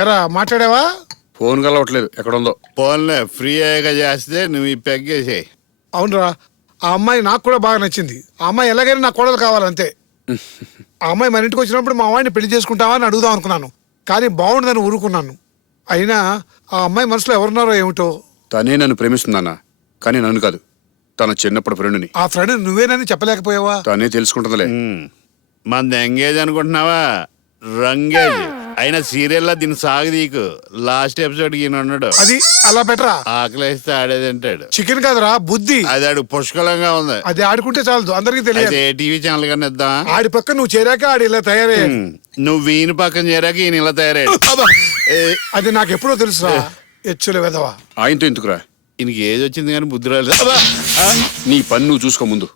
ఎరా మాట్లాడావా? ఫోన్ కలవట్లేదు, ఎక్కడుందో. ఫోన్లే ఫ్రీ అయ్యాక చేస్తే నువ్వు ఈ పెగ్గేసేయి. అవునరా, ఆ అమ్మాయి నాకు కూడా బాగా నచ్చింది. ఆ అమ్మాయి ఎలాగైనా నా కోడలు కావాలంతే. ఆ అమ్మాయి మన ఇంటికి వచ్చినప్పుడు మా వాడిని పెళ్లి చేసుకుంటావా అని అడుగుదాం అనుకున్నాను, కానీ బాగుండదని ఊరుకున్నాను. అయినా ఆ అమ్మాయి మనసులో ఎవరున్నారో ఏమిటో. తనే నన్ను ప్రేమిస్తుందన్నా, కానీ నన్ను కాదు, తన చిన్నప్పుడు ఫ్రెండ్ని. ఆ ఫ్రెండ్ నువ్వేనని చెప్పలేకపోయావా? తనే తెలుసుకుంటుందిలే. మనది ఎంగేజ్ అనుకుంటున్నావా? రంగేజ్. అయినా సీరియల్లా దీన్ని సాగదీకు. లాస్ట్ ఎపిసోడ్ ఈయన ఉన్నాడు. అది అలా బెటరా? ఆకలిస్తే ఆడేది అంటాడు. చికెన్ కాదురా, బుద్ధి. అది ఆడు పుష్కలంగా ఉంది. అది ఆడుకుంటే చాలదు, అందరికి తెలియదు. టీవీ ఛానల్ కన్నా ఇద్దాం. ఆడి పక్క నువ్వు చేరాక ఆడి ఇలా తయారయ్యాడు. నువ్వు ఈయన పక్కన చేరాక ఈయన ఇలా తయారయ్యాడు. అది నాకు ఎప్పుడో తెలుసురా, ఎచ్చుల వెదవా. ఆయనతో ఎందుకురా? ఈయనకి ఏజ్ వచ్చింది కానీ బుద్ధి రాలేదు. నీ పని నువ్వు చూసుకో ముందు.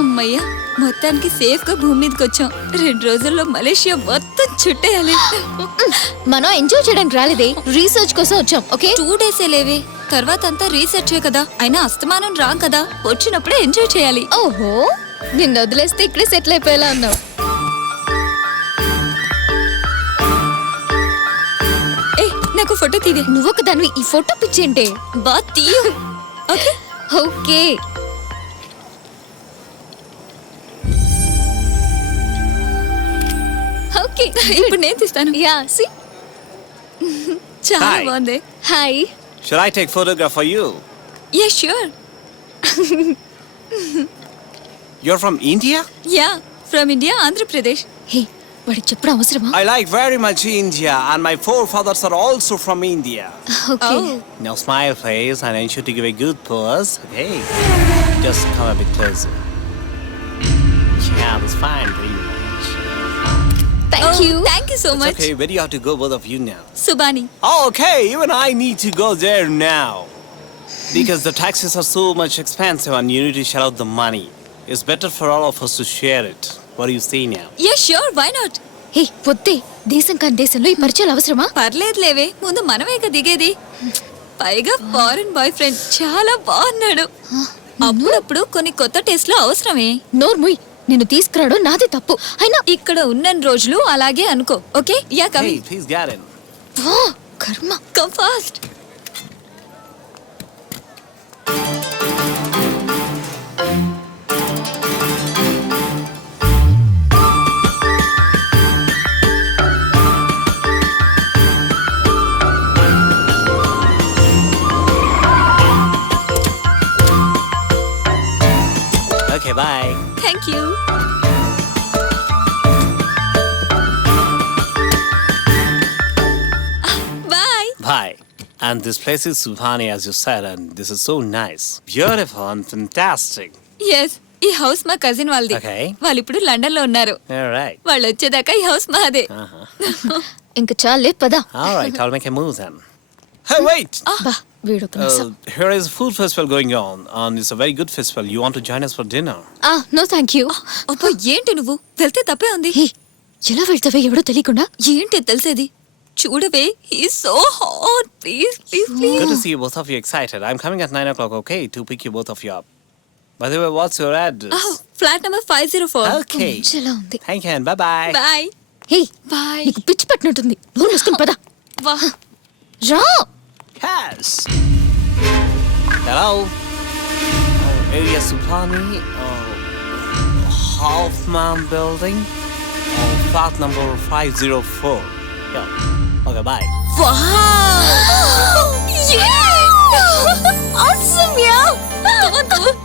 అమ్మయ్యా, మొత్తానికి సేఫ్ గా భూమి మీదకి వచ్చాం. 2 రోజుల్లో మలేషియా మొత్తం చుట్టేయాలి. మనం ఎంజాయ్ చేయడానికి రాలేదే, రీసెర్చ్ కోసం వచ్చాం. ఓకే, 2 డేసే లేవే, తర్వాత అంతా రీసెర్చ్ కదా. అయినా అస్తమానం రాం కదా, వచ్చినప్పుడే ఎంజాయ్ చేయాలి. ఓహో, నిన్ను వదిలేస్తే ఇక్కడే సెటిల్ అయిపోయేలా ఉన్నావు. ఏ, నాకు ఫోటో తీవే. నువ్వు ఒక దానివి, ఈ ఫోటో పిచ్చేంటే. బా తీయు. Okay okay. ఓకే, ఇప్పుడు నేను తీస్తాను. యా, సి చాలా Hi. బాగుంది. Hi. Should I take photograph for you? Yeah sure. You're from India? Yeah, from India, Andhra Pradesh. హే, వాడికి చెప్పడం అవసరమా? I like very much India and my forefathers are also from India. Okay. Now smile please and I want you to give a good pose. Okay. Just come a bit closer. Yeah, that's fine. Very much. Thank you. Thank you so It's much. okay, where do you have to go, both of you now? Subani. Oh, okay, even I need to go there now. Because the taxes are so much expensive and you need to shell out the money. It's better for all of us to share it. What do you say now? Yeah sure, why not? Hey, వద్దే, దేశం కాని దేశంలో ఈ పరిచయాలు అవసరమా? పర్లేదులేవే, ముందు మనమేగా దిగేది. పైగా foreign boy friend చాలా బాగున్నాడు. అప్పుడప్పుడు కొన్ని కొత్త టేస్ట్లు అవసరమే. నోర్ముయ్, నిన్ను తీసుకురావడం నాదే తప్పు. అయినా ఇక్కడ ఉన్న రోజులు అలాగే అనుకో. Okay, yeah come. Hey, please get in. కర్మ. Come fast. Okay, bye. Thank you. Bye. Bye. And this place is Subhani, as you said, and this is so nice. Beautiful and fantastic. Yes, ఈ house మా cousin వాళ్ళది. Okay. వాళ్ళు ఇప్పుడు London లో ఉన్నారు. All right. వాళ్ళు వచ్చేదాకా ఈ హౌస్ మాదే. ఇంక చాలే, పదా. All right, I'll make a move then. Hey, wait! బా, వీడొక నిమిషం. Here is a food festival going on, and it's a very good festival. You want to join us for dinner? No thank you. అబ్బా, ఏంటి నువ్వు? వెళ్తే తప్పే ఉంది. హే, ఎలా వెళ్తావే ఎవడో తెలియకుండా? ఏంటి తెలిసేది? చూడవే, he so hot. Please please please. Good to see you both of you excited. I'm coming at 9 o'clock, okay, to pick you both of you up. By the way, what's your address? Flat number 504. Okay. ఎలా ఉంది? Thank you and bye-bye. Bye. Hey, bye. నీకు పిచ్చి పట్టినట్టుంది. నోరు మూసుకుని పదా. వా. రా. Yes. Hello. Area Subhani. Hoffman Building. Flat number 504. Yeah. Okay, bye. Wow! Yeah! Awesome, yeah! Come on, come on.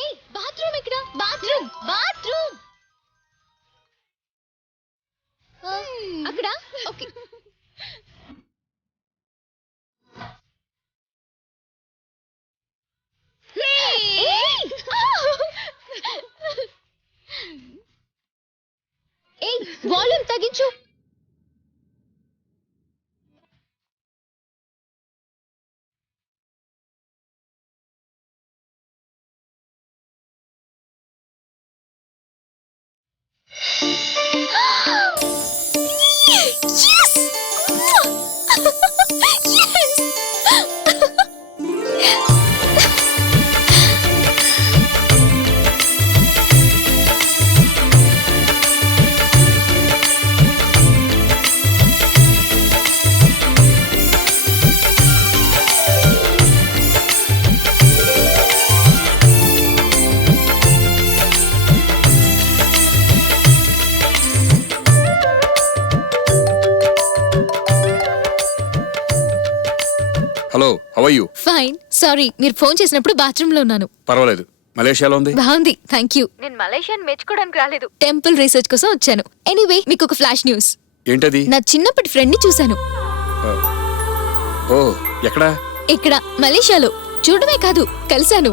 ఏయ్, బాత్రూమ్ ఎక్కడ? Bathroom, bathroom. అక్కడ. ఓకే. తాగించు. Hello, how are you? Fine. Sorry, మీరు ఫోన్ చేసినప్పుడు బాత్రూమ్ లో ఉన్నాను. పర్వాలేదు. మలేషియాలో ఉంది. బాగుంది, థ్యాంక్ యూ. నేను మలేషియాని మెచ్చుకోవడానికి రాలేదు, టెంపుల్ రీసెర్చ్ కోసం వచ్చాను. ఎనీవే, మీకు ఒక ఫ్లాష్ న్యూస్. ఏంటది? నా చిన్నప్పటి ఫ్రెండ్ ని చూశాను. ఓ, ఎక్కడా? ఇక్కడ మలేషియాలో. చూడమే కాదు, కలిశాను.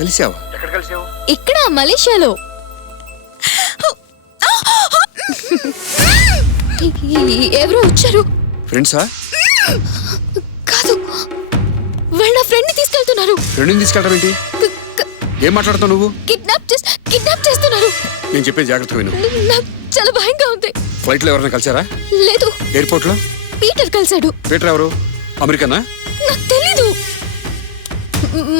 కలిసావా? ఎక్కడ కలిసావు? ఇక్కడ మలేషియాలో. ఎవరో వచ్చారు. ఫ్రెండ్సా? కాదు, వాళ్ళ ఫ్రెండ్ ని తీసుకెళ్తున్నారు. ఫ్రెండ్ని తీసుకెళ్ళడం ఏంటి? ఏం మాట్లాడుతావు నువ్వు? కిడ్నాప్ చేస్తున్నారు. నేను చెప్పేది జాగ్రత్తగా విను. నాకు చాలా భయంగా ఉంది. ఫ్లైట్ లో ఎవరైనా కలిసారా? లేదు. ఎయిర్పోర్ట్ లో? పీటర్ కలిశాడు. పీటర్ ఎవరు? అమెరికనా? నాకు తెలీదు.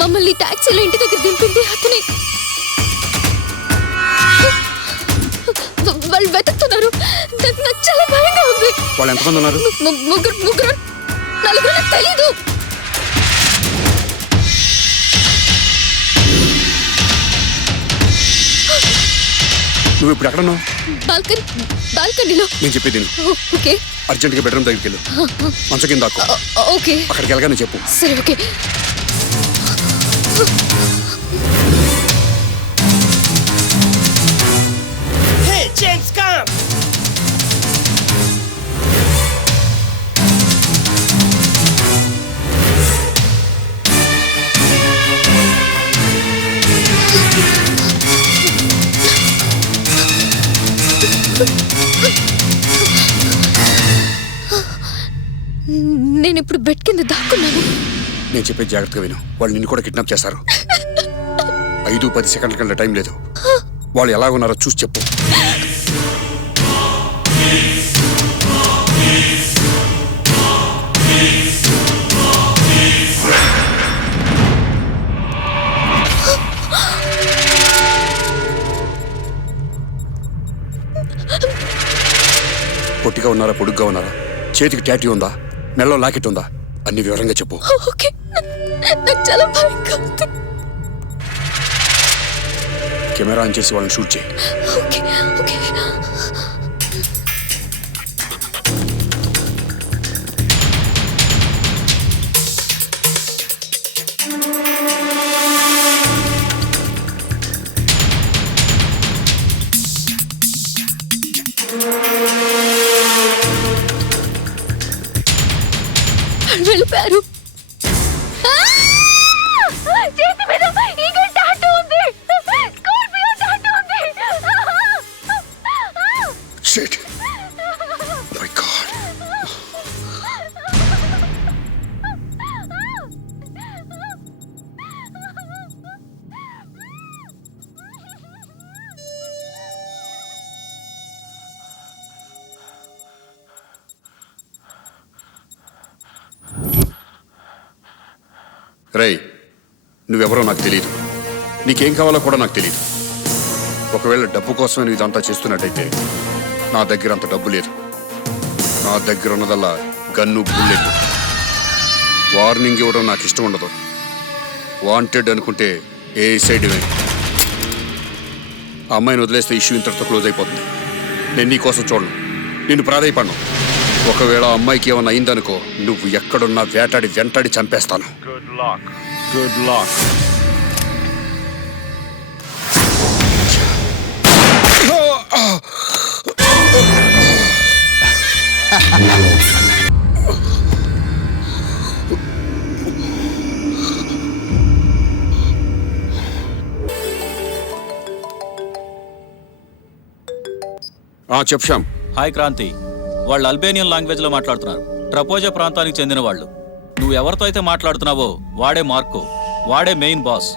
మమ్మల్ని టాక్సీలో ఇంటి దగ్గర దింపింది అతనే. వాళ్ళు వెతుకుతున్నారు. నాకు చాలా భయంగా ఉంది. వాళ్ళు ఎంతమంది ఉన్నారు? ముగ్గురు నలుగురు. నాకు తెలీదు. నువ్వు ఇప్పుడు ఎక్కడున్నావు? బాల్కనీలో. నేను చెప్పేది విను. ఓకే. అర్జెంట్ గా బెడ్రూమ్ దగ్గరికి వెళ్ళు. మంచం కింద దాక్కో. ఓకే. అక్కడికి వెళ్ళగానే చెప్పు. సరే, ఓకే. Hey, James, come! నేను ఇప్పుడు బెడ్ కింద దాక్కున్నాను. నేను చెప్పేది జాగ్రత్తగా విను. వాళ్ళు నిన్ను కూడా కిడ్నాప్ చేస్తారు. 5-10 సెకండ్ల కంటే టైం లేదు. వాళ్ళు ఎలా ఉన్నారో చూసి చెప్పు. పొట్టిగా ఉన్నారా, పొడుగ్గా ఉన్నారా, చేతికి టాటూ ఉందా, మెల్లో లాకెట్ ఉందా, అన్ని వివరంగా చెప్పు. ఓకే. నాకు చాలా భయంగా ఉంది. కెమెరా ఆన్ చేసి వాళ్ళని షూట్ చేయి. Okay, okay. వెళ్ళిపోయారు. చేతి మీద ఈగల్ టాటూ ఉంది. స్కార్పియో టాటూ ఉంది. Shit. Oh my God. రేయ్, నువ్వెవరో నాకు తెలియదు. నీకేం కావాలో కూడా నాకు తెలియదు. ఒకవేళ డబ్బు కోసమే నువ్వు ఇదంతా చేస్తున్నట్టయితే నా దగ్గర అంత డబ్బు లేదు. నా దగ్గర ఉన్నదల్లా గన్ను, బుల్లెట్. వార్నింగ్ ఇవ్వడం నాకు ఇష్టం ఉండదు. వాంటెడ్ అనుకుంటే ఏ సైడ్ ఇవ్వండి. ఆ అమ్మాయిని వదిలేస్తే ఇష్యూ ఇంతటితో క్లోజ్ అయిపోతుంది. నేను నీ కోసం చూడను, నిన్ను ప్రాధాయపడను. ఒకవేళ ఆ అమ్మాయికి ఏమన్నా అయిందనుకో, నువ్వు ఎక్కడున్నా వెంటాడి చంపేస్తాను. Good luck. చెప్పు శ్యామ్. హాయ్ క్రాంతి, వాళ్ళు అల్బేనియన్ లాంగ్వేజ్లో మాట్లాడుతున్నారు. ట్రపోజా ప్రాంతానికి చెందిన వాళ్ళు. నువ్వు ఎవరితో అయితే మాట్లాడుతున్నావో వాడే మార్కో, వాడే మెయిన్ బాస్.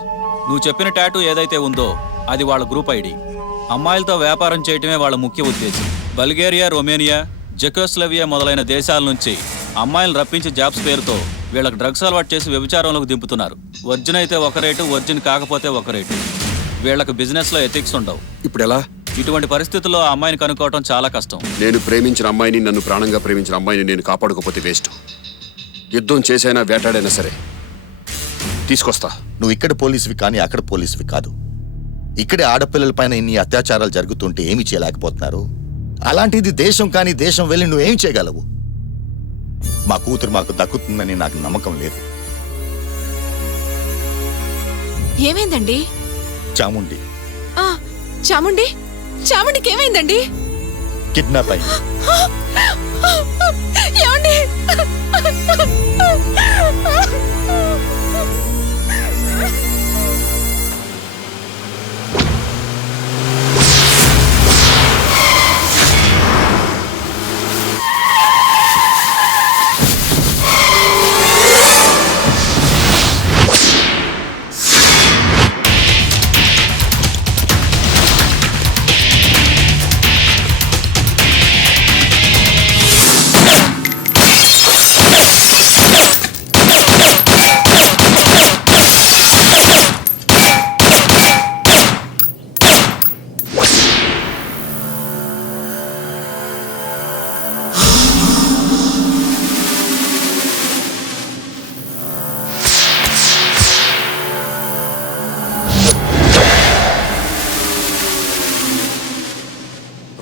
నువ్వు చెప్పిన టాటూ ఏదైతే ఉందో అది వాళ్ళ గ్రూప్ ఐడి. అమ్మాయిలతో వ్యాపారం చేయటమే వాళ్ళ ముఖ్య ఉద్దేశం. బల్గేరియా, రొమేనియా, జెకోస్లవియా మొదలైన దేశాల నుంచి అమ్మాయిలు రప్పించి జాబ్స్ పేరుతో వీళ్ళకి డ్రగ్స్ అలవాటు చేసి వ్యభిచారంలోకి దింపుతున్నారు. వర్జిన్ అయితే ఒక రేటు, వర్జిన్ కాకపోతే ఒక రేటు. వీళ్ళకి బిజినెస్లో ఎథిక్స్ ఉండవు. ఇప్పుడు ఎలా? ఇటువంటి పరిస్థితుల్లో ఆ అమ్మాయిని కనుక్కోవటం చాలా కష్టం. నేను ప్రేమించిన అమ్మాయిని, నన్ను ప్రాణంగా ప్రేమించిన అమ్మాయిని నేను కాపాడుకోకపోతే వేస్ట్. యుద్ధం చేసైనా వేటాడైనా సరే తీసుకొస్తా. నువ్వు ఇక్కడ పోలీసువి కానీ అక్కడ పోలీసువి కాదు. ఇక్కడే ఆడపిల్లల పైన ఇన్ని అత్యాచారాలు జరుగుతుంటే ఏమి చేయలేకపోతున్నారు. అలాంటిది దేశం కానీ దేశం వెళ్ళి నువ్వేం చేయగలవు? మా కూతురు మాకు దక్కుతుందని నాకు నమ్మకం లేదు. ఏమైందండి? చాముండి చాముండి చాముండికి ఏమైందండి? కిడ్నాప్ అయింది. ఏమండి?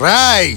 రాయ్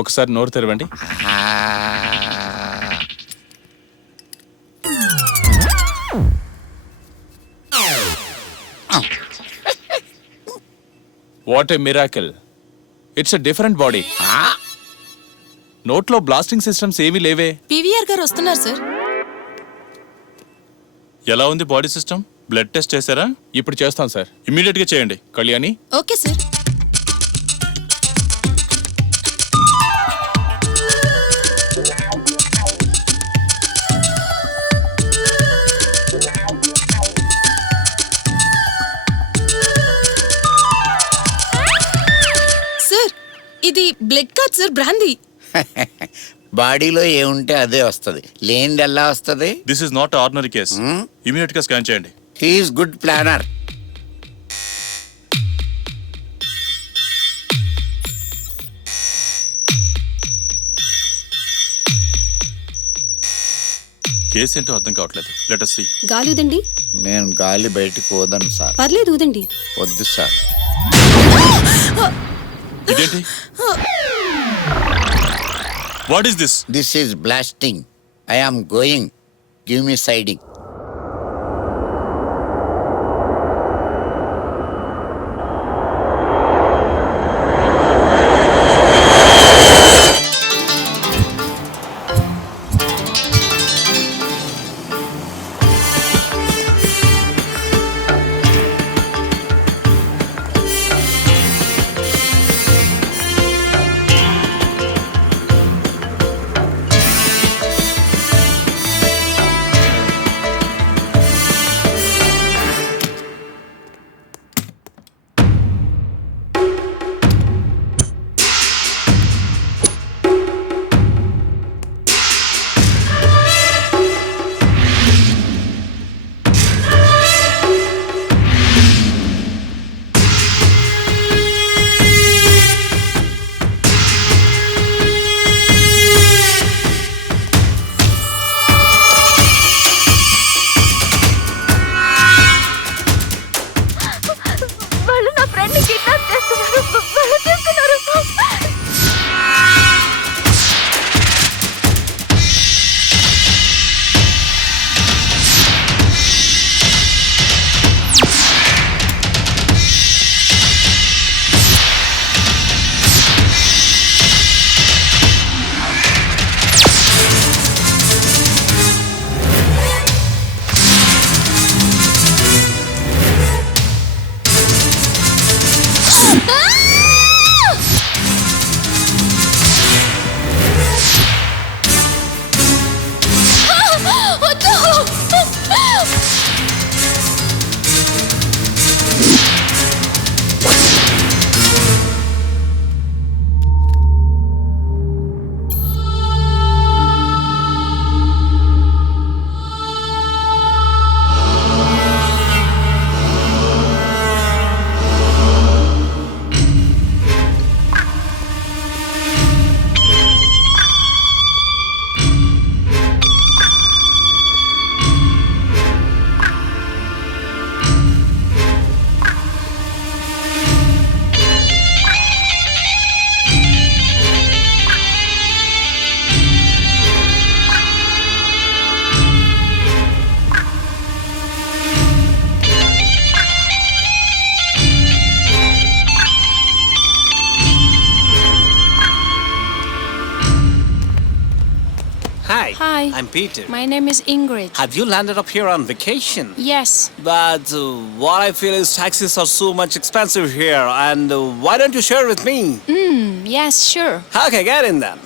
ఒకసారి నోరు తెరవండి. What a miracle. It's a different body. నోట్లో బ్లాస్టింగ్ సిస్టమ్స్ ఏమీ లేవే. పీవీఆర్ గారు వస్తున్నారు సార్. ఎలా ఉంది బాడీ సిస్టమ్? బ్లడ్ టెస్ట్ చేశారా? ఇప్పుడు చేస్తాం సార్. ఇమ్మీడియట్ గా చేయండి. కళ్యాణి. Okay sir. సార్ ఇది బ్లడ్ బ్లడ్ కాదు సార్, బ్రాందీ. బాడీలో ఏముంటే అదే వస్తుంది, లేనిది ఎలా వస్తుంది? This is not ordinary case. Immediate గా స్కాన్ చేయండి. He's good planner. కేసు ఏంటో అర్థం కావట్లేదు. Let us see. గాలి ఊదండి. నేను గాలి బయటికి వదను సార్. పర్లేదు ఊదండి. వద్దు సార్. ఇదేంటి? What is this? This is blasting. I am going. Give me siding. Hi. I'm Peter. My name is Ingrid. Have you landed up here on vacation? Yes. But what I feel is taxis are so much expensive here, and why don't you share with me? Yes, sure. Okay, get in then.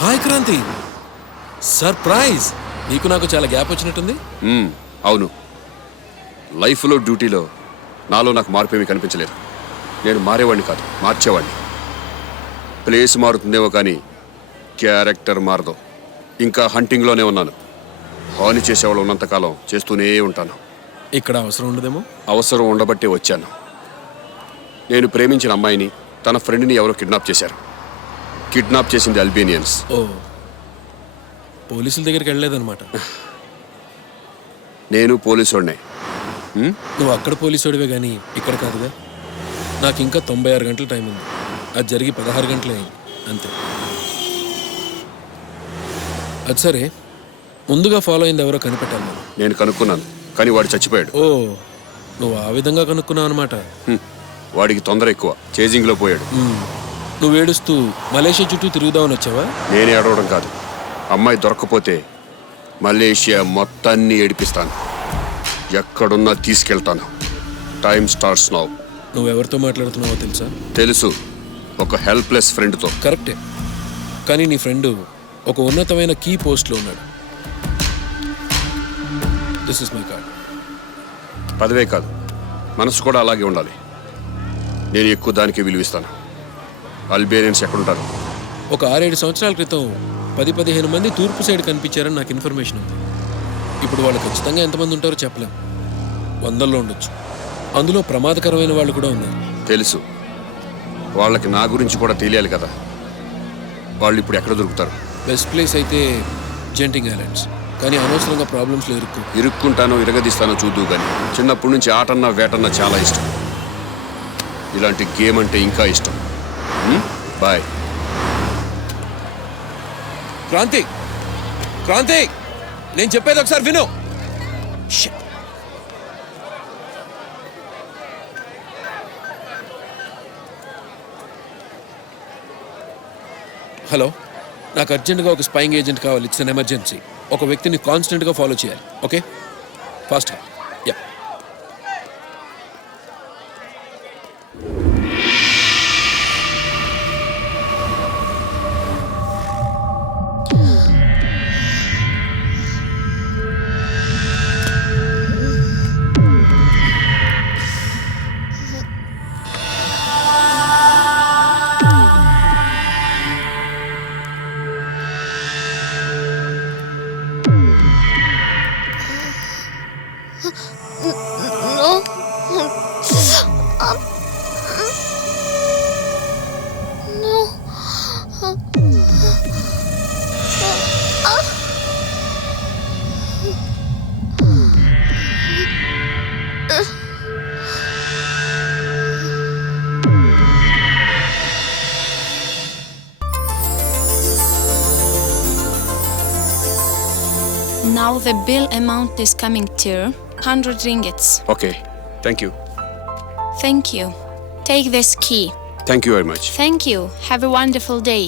Hi Kranti, surprise. నీకు నాకు చాలా gap వచ్చినట్టుంది. అవును, లైఫ్లో డ్యూటీలో నాలో నాకు మార్పు ఏమీ కనిపించలేదు. నేను మారేవాడిని కాదు, మార్చేవాడిని. ప్లేస్ మారుతుందేమో కానీ క్యారెక్టర్ మారదు. ఇంకా హంటింగ్లోనే ఉన్నాను. హాని చేసేవాళ్ళు ఉన్నంతకాలం చేస్తూనే ఉంటాను. ఇక్కడ అవసరం ఉండదేమో. అవసరం ఉండబట్టే వచ్చాను. నేను ప్రేమించిన అమ్మాయిని తన ఫ్రెండ్ని ఎవరో కిడ్నాప్ చేశారు. కిడ్నాప్ చేసింది అల్బేనియన్స్. ఓ, పోలీసుల దగ్గరికి వెళ్ళలేదన్నమాట. నేను పోలీసుడినే. నువ్వు అక్కడ పోలీసుడివే కానీ ఇక్కడ కాదుగా. నాకు ఇంకా 96 గంటల టైం ఉంది. అది జరిగి 16 గంటలే అయింది అంతే. అది సరే, ముందుగా ఫాలో అయింది ఎవరో కనిపెట్టాను. నేను కనుక్కున్నాను, కానీ వాడు చచ్చిపోయాడు. ఓ, నువ్వు ఆ విధంగా కనుక్కున్నావు అనమాట. వాడికి తొందర ఎక్కువ, చేజింగ్లో పోయాడు. నువ్వు ఏడుస్తూ మలేషియా చుట్టూ తిరుగుదామని వచ్చావా? నేనే ఏడవడం కాదు, అమ్మాయి దొరక్కపోతే మలేషియా మొత్తాన్ని ఏడిపిస్తాను. ఎక్కడున్నా తీసుకెళ్తాను. Time starts now. నువ్వెవరితో మాట్లాడుతున్నావో తెలుసా? తెలుసు, ఒక హెల్ప్లెస్ ఫ్రెండ్తో. కరెక్టే, కానీ నీ ఫ్రెండ్ ఒక ఉన్నతమైన కీ పోస్ట్లో ఉన్నాడు. This is my card. పదవే కాదు, మనసు కూడా అలాగే ఉండాలి. నేను ఎక్కువ దానికి విలువిస్తాను. అల్బేనియన్స్ ఎక్కడుంటారు? ఒక 6-7 సంవత్సరాల క్రితం 10-15 మంది తూర్పు సైడ్ కనిపించారని నాకు ఇన్ఫర్మేషన్ ఉంది. ఇప్పుడు వాళ్ళు ఖచ్చితంగా ఎంతమంది ఉంటారో చెప్పలేం. 100లో ఉండొచ్చు. అందులో ప్రమాదకరమైన వాళ్ళు కూడా ఉన్నారు. తెలుసు, వాళ్ళకి నా గురించి కూడా తెలియాలి కదా. వాళ్ళు ఇప్పుడు ఎక్కడ దొరుకుతారు? బెస్ట్ ప్లేస్ అయితే జెంటింగ్ ఐలాండ్స్, కానీ అనవసరంగా ప్రాబ్లమ్స్లో ఇరుక్కుంటానో ఇరగదీస్తానో చూద్దు. కానీ చిన్నప్పటి నుంచి ఆటన్నా వేటన్నా చాలా ఇష్టం. ఇలాంటి గేమ్ అంటే ఇంకా ఇష్టం. బాయ్. క్రాంతి, క్రాంతి, నేను చెప్పేది ఒకసారి విను. హలో, నాకు అర్జెంటుగా ఒక స్పైయింగ్ ఏజెంట్ కావాలి. It's an emergency. ఒక వ్యక్తిని కాన్స్టెంట్గా ఫాలో చేయాలి. ఓకే, ఫాస్ట్గా. Yeah. Now the bill amount is coming to 100 ringgits. Okay, thank you. Thank you. Take this key. Thank you very much. Thank you. Have a wonderful day.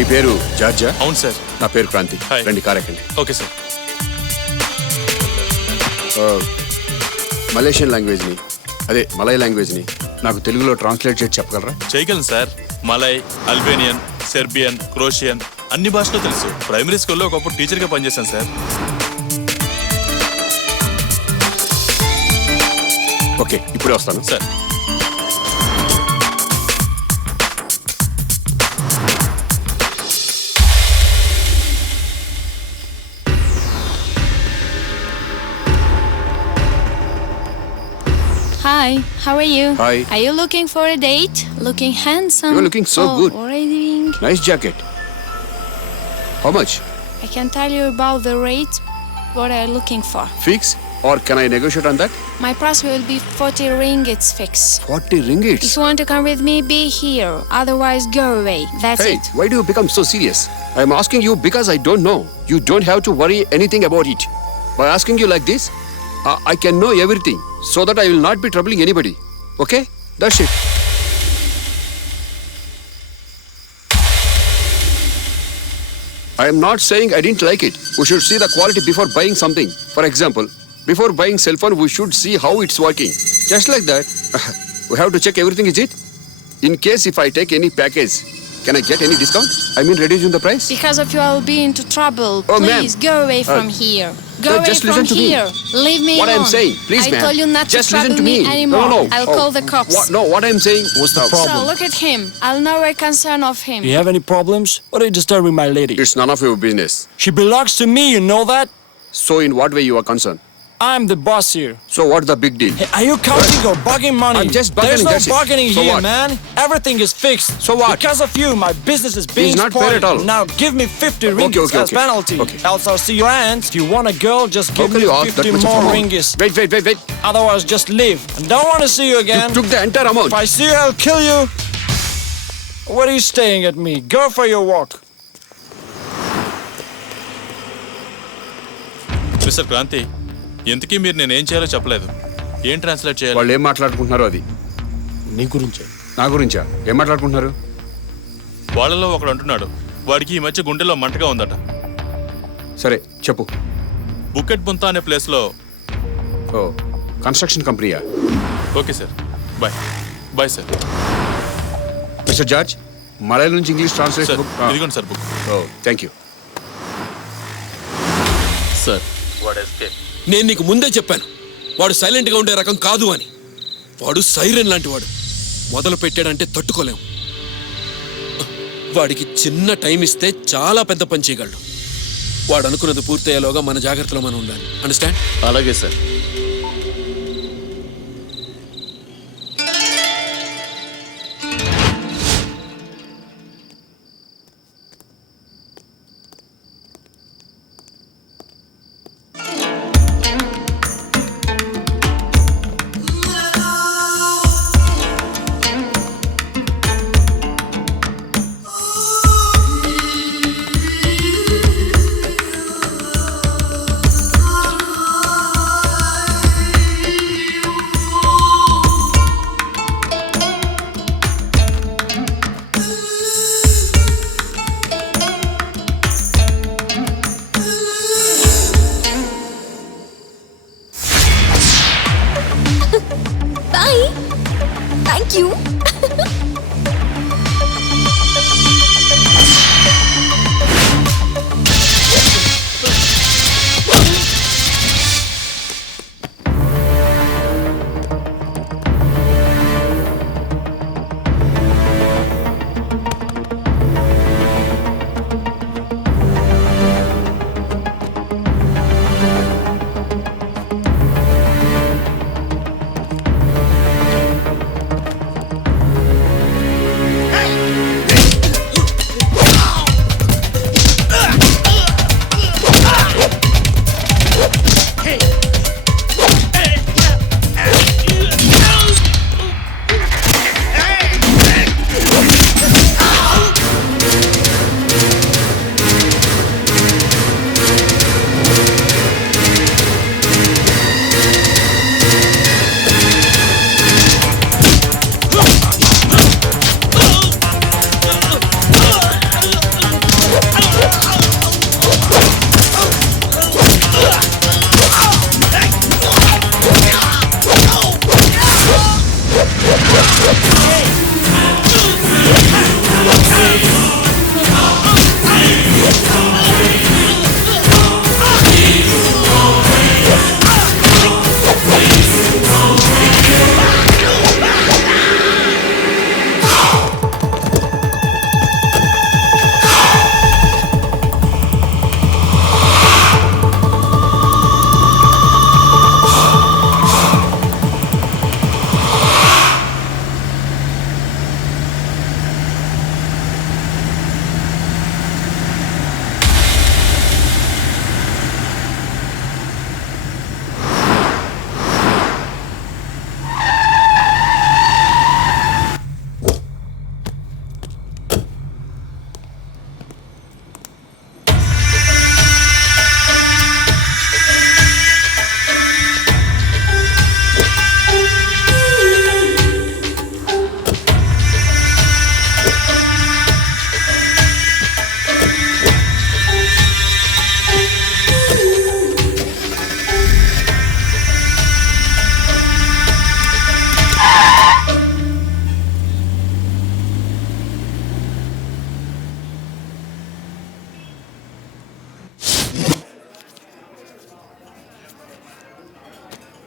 మీ పేరు జార్జా? అవును sir. నా పేరు క్రాంతి. రండి, కారెక్కండి. Okay sir. మలేషియన్ లాంగ్వేజ్ని, అదే మలై లాంగ్వేజ్ని నాకు తెలుగులో ట్రాన్స్లేట్ చేసి చెప్పగలరా? చేయగలను sir. Malay, Albanian, Serbian, Croatian అన్ని భాషలో తెలుసు. ప్రైమరీ స్కూల్లో ఒకప్పుడు టీచర్గా పనిచేశాను సార్. ఓకే, ఇప్పుడే వస్తాను sir. Hi, how are you? Hi. Are you looking for a date? Looking handsome. You're looking so good. What are you doing? Nice jacket. How much? I can tell you about the rate. What are you looking for? Fix? Or can I negotiate on that? My price will be 40 ringgits fixed. 40 ringgits? If you want to come with me, be here. Otherwise, go away. That's Hey, it. why do you become so serious? I am asking you because I don't know. You don't have to worry anything about it. By asking you like this, I can know everything so that I will not be troubling anybody. Okay? That's it. I am not saying I didn't like it. We should see the quality before buying something. For example, before buying cell phone, we should see how it's working. Just like that, we have to check everything, is it? In case if I take any package, can I get any discount? I mean reducing the price? Because of you, I'll be into trouble. Oh, ma'am. Please, go away from here. Go away just from listen to me. here. Leave me What alone. I'm saying, please, I ma'am. told you not Just to trouble listen to me. anymore. No. I'll call the cops. What I'm saying. What's the problem? So look at him. I'll know a concern of him. Do you have any problems? What are you disturbing my lady? It's none of your business. She belongs to me, you know that? So in what way you are concerned? I'm the boss here. So what's the big deal? Hey, are you counting or bugging money? I'm just bargaining, There's that's no it. bargaining So here, what? man. Everything is fixed. So what? Because of you, my business is being He's not fair spoiled. at all. Now give me 50 ringgit Okay. as penalty. Okay. Else I'll see your aunt. If you want a girl, just How give can me you ask that 50 much of more amount? ringgit. Wait. Otherwise, just leave. I don't want to see you again. You took the entire amount. If I see you, I'll kill you. What are you staring at me? Go for your walk. Mister Kranti ఇంతకీ మీరు నేనేం చేయాలో చెప్పలేదు. ఏం translate చేయాలి? వాళ్ళు ఏం మాట్లాడుకుంటున్నారో అది నీ గురించే. నా గురించా? ఏం మాట్లాడుకుంటున్నారు? వాళ్ళలో ఒకడు అంటున్నాడు వాడికి ఈ మధ్య గుండెలో మంటగా ఉందట. సరే చెప్పు. బుకెట్ బుంతా అనే ప్లేస్లో. ఓ కన్స్ట్రక్షన్ కంపెనీయా? Okay sir, bye sir. Mister George, Malayalam నుంచి ఇంగ్లీష్ ట్రాన్స్లేషన్ సార్, బుక్. ఇదిగోండి sir book. Oh thank you sir, నేను నీకు ముందే చెప్పాను వాడు సైలెంట్గా ఉండే రకం కాదు అని. వాడు సైరన్ లాంటి వాడు. మొదలు పెట్టాడంటే తట్టుకోలేం. వాడికి చిన్న టైం ఇస్తే చాలా పెద్ద పని చేయగలడు. వాడు అనుకున్నది పూర్తయ్యేలోగా మన జాగ్రత్తలో మనం ఉండాలి. అండర్స్టాండ్? అలాగే sir.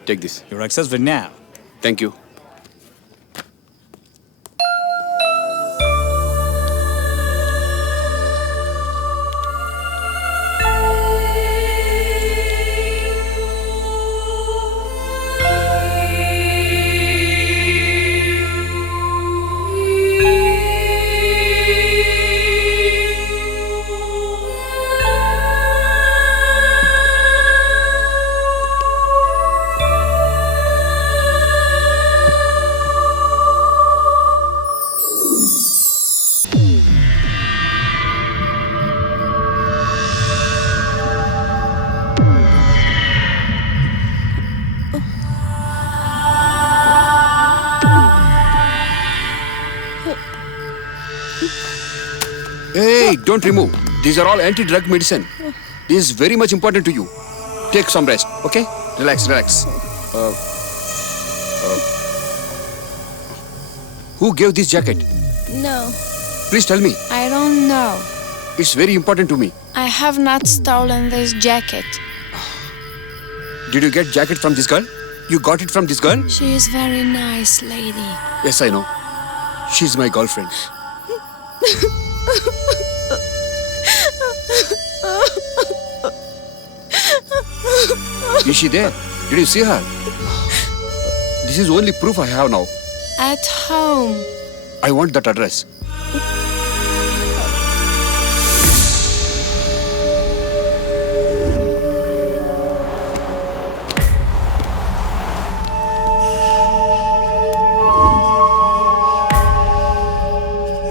Take this. You're accessed now. Thank you. Hey, don't remove. These are all anti-drug medicine. This is very much important to you. Take some rest, okay? Relax, relax. Who gave this jacket? No, Please tell me. I don't know. It's very important to me. I have not stolen this jacket. Did you get jacket from this girl? You got it from this girl? She is very nice lady. Yes, I know. She's my girlfriend. Is she there? Did you see her? This is only proof I have now. At home. I want that address.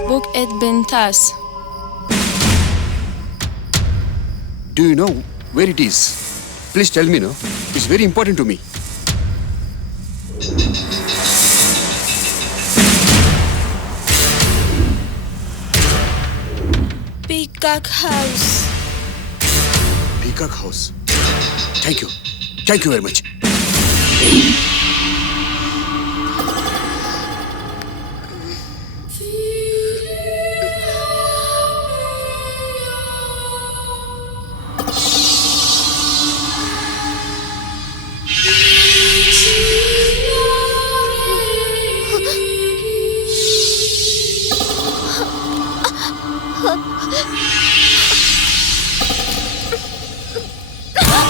Book at Bentas. Do you know where it is? Please tell me, no? It's very important to me. Peacock House. Peacock House. Thank you. Thank you very much.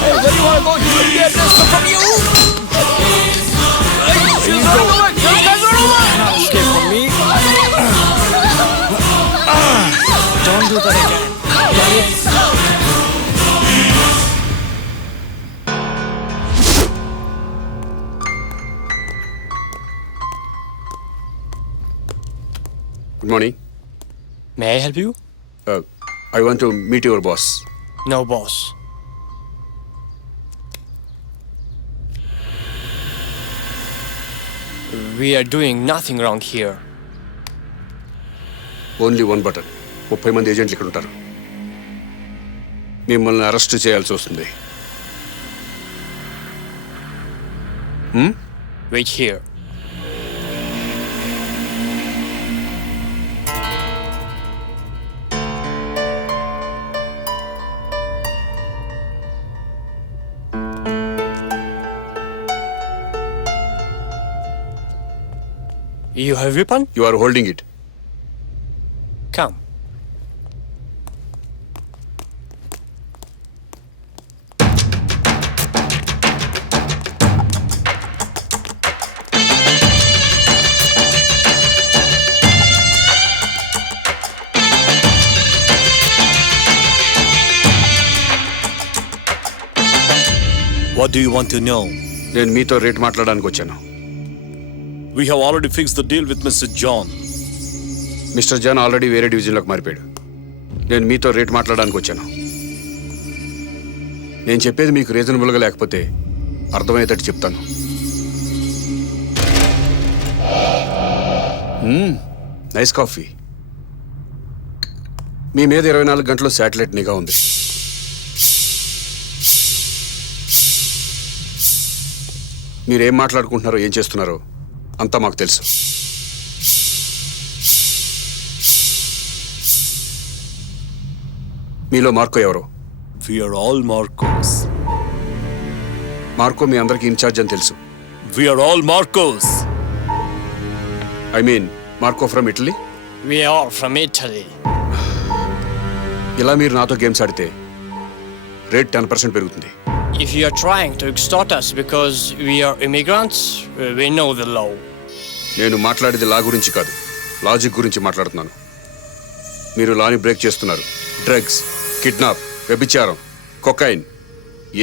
Hey, where do you want to go? You will get this from you! She's running away! Those guys run away! Not escape from me. Don't do that again. Got it? Good morning. May I help you? I want to meet your boss. No, boss. We are doing nothing wrong here. Only one button. 30 మంది ఏజెంట్లు ఇక్కడ ఉంటారు. మిమ్మల్ని arrest చేయాల్సి వస్తుంది. Wait here. You have weapon? You are holding it. Come. What do you want to know? నేను మీతో rate మాట్లాడడానికి వచ్చాను. We have already fixed the deal with Mr. John. Mister John already వేరే డివిజన్లోకి మారిపోయాడు. నేను మీతో రేట్ మాట్లాడడానికి వచ్చాను. నేను చెప్పేది మీకు రీజనబుల్గా లేకపోతే అర్థమయ్యేటట్టు చెప్తాను. Nice coffee. మీ మీద 24 గంటలు శాటిలైట్ నిఘా ఉంది. మీరేం మాట్లాడుకుంటున్నారో ఏం చేస్తున్నారో అంతా మాకు తెలుసు. మీలో మార్కో ఎవరు? We are all Marcos. Marco మీ అందరికి ఇన్ఛార్జ్ అని తెలుసు. We are all Marcos. I mean Marco from Italy. We are from Italy. ఇలా మీరు నాతో గేమ్స్ ఆడితే రేట్ 10% పెరుగుతుంది. If you are trying to extort us because we are immigrants, we know the law. నేను మాట్లాడేది లా గురించి కాదు, లాజిక్ గురించి మాట్లాడుతున్నాను. మీరు లాని బ్రేక్ చేస్తున్నారు. డ్రగ్స్, కిడ్నాప్, వ్యభిచారం, కొకైన్,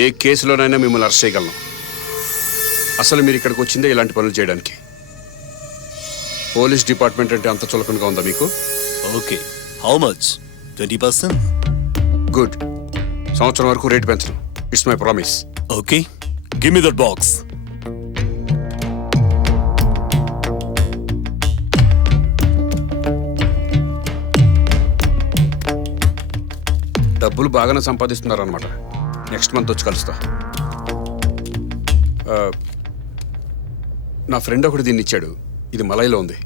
ఏ కేసులోనైనా మిమ్మల్ని అరెస్ట్ చేయగలను. అసలు మీరు ఇక్కడికి వచ్చిందే ఇలాంటి పనులు చేయడానికి. పోలీస్ డిపార్ట్మెంట్ అంటే అంత చులకనగా ఉందా మీకు? Okay, how much? 20%? గుడ్. సంవత్సరం వరకు రేట్ పెంచను. It's my promise. Okay, give me that box. డబ్బులు బాగానే సంపాదిస్తున్నారు అనమాట. నెక్స్ట్ మంత్ వచ్చి కలుస్తా. నా ఫ్రెండ్ ఒకటి దీన్ని ఇచ్చాడు. ఇది మలైలో ఉంది.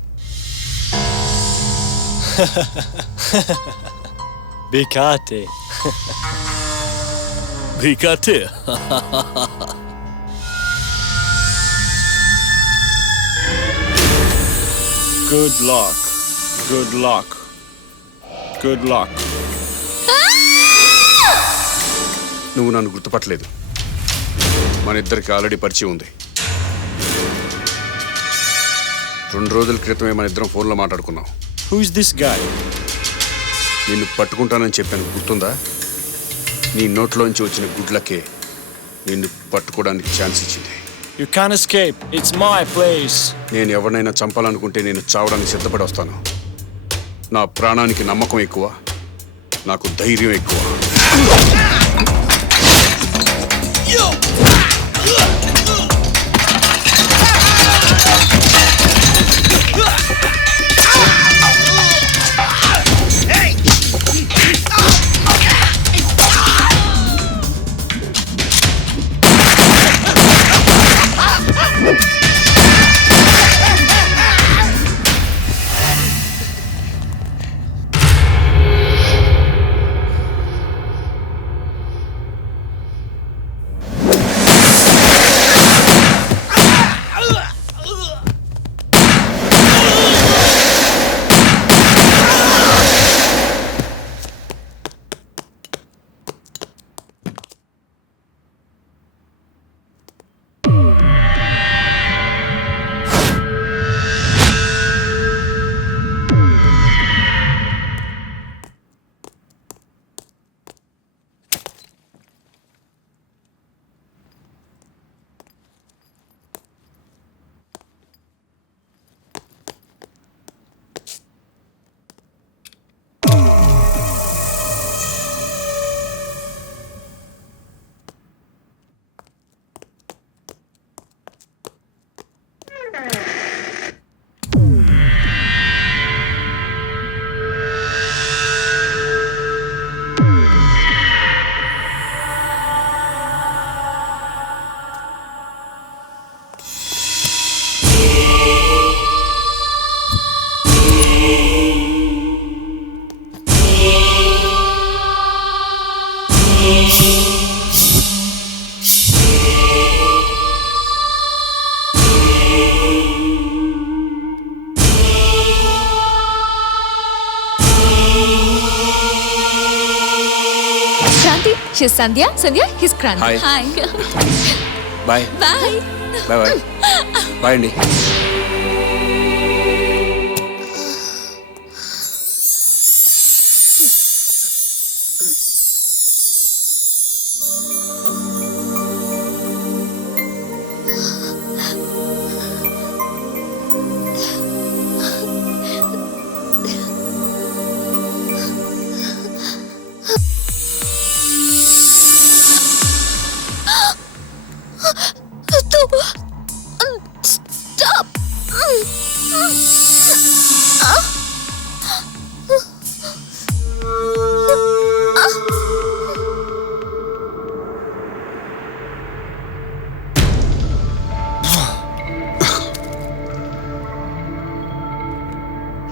Bicate. Bicate. Good luck. Good luck. Good luck. నువ్వు నన్ను గుర్తుపట్టలేదు. మన ఇద్దరికి ఆల్రెడీ పరిచయం ఉంది. 2 రోజుల క్రితమే మన ఇద్దరం ఫోన్లో మాట్లాడుకున్నాం. Who is this guy? నిన్ను పట్టుకుంటానని చెప్పాను, గుర్తుందా? నీ నోట్లోంచి వచ్చిన గుడ్లకే నిన్ను పట్టుకోవడానికి ఛాన్స్ ఇచ్చింది. You can't escape. It's my place. నేను ఎవరినైనా చంపాలనుకుంటే నేను చావడానికి సిద్ధపడి వస్తాను. నా ప్రాణానికి నమ్మకం ఎక్కువ, నాకు ధైర్యం ఎక్కువ. She's Sandhya. Sandhya, he's Kranti. Hi. Hi. Bye. Bye. Bye bye. Bye అండి. Stop!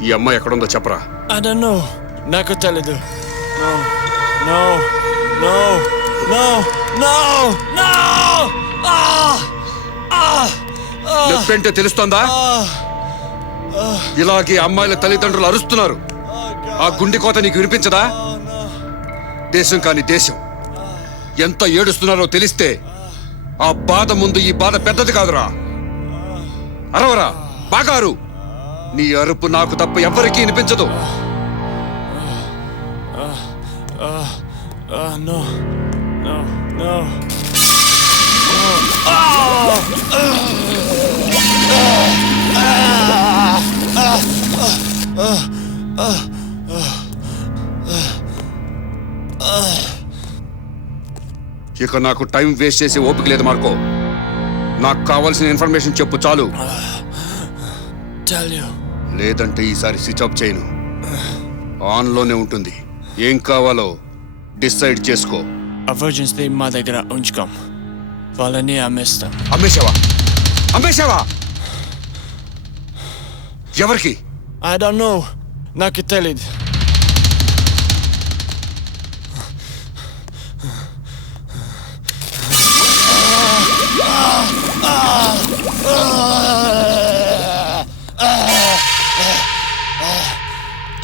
ఈ అమ్మాయి ఎక్కడుందో చెప్పరా. I don't know. నాకు తెలీదు. No. No. No. No. No. No. నొప్పంటే తెలుస్తోందా? ఇలాగే అమ్మాయిల తల్లిదండ్రులు అరుస్తున్నారు. ఆ గుండె కోత నీకు వినిపించదా? దేశం కాని దేశం ఎంత ఏడుస్తున్నారో తెలిస్తే ఆ బాధ ముందు ఈ బాధ పెద్దది కాదురా. అరవరా, బాగారు. నీ అరుపు నాకు తప్ప ఎవ్వరికీ వినిపించదు. No. No. No. ఇక నాకు టైం వేస్ట్ చేసే ఓపిక లేదు మార్కో. నాకు కావాల్సిన ఇన్ఫర్మేషన్ చెప్పు చాలు. లేదంటే ఈసారి స్విచ్ ఆఫ్ చేయను. ఆన్లోనే ఉంటుంది. ఏం కావాలో డిసైడ్ చేసుకో. A virgin's name మా దగ్గర ఉంచుకోం. వాళ్ళని అమ్మేస్తాం. అమ్మేశావా? అమ్మేశావా? ఎవరికి? I don't know. నాకు తెలీదు.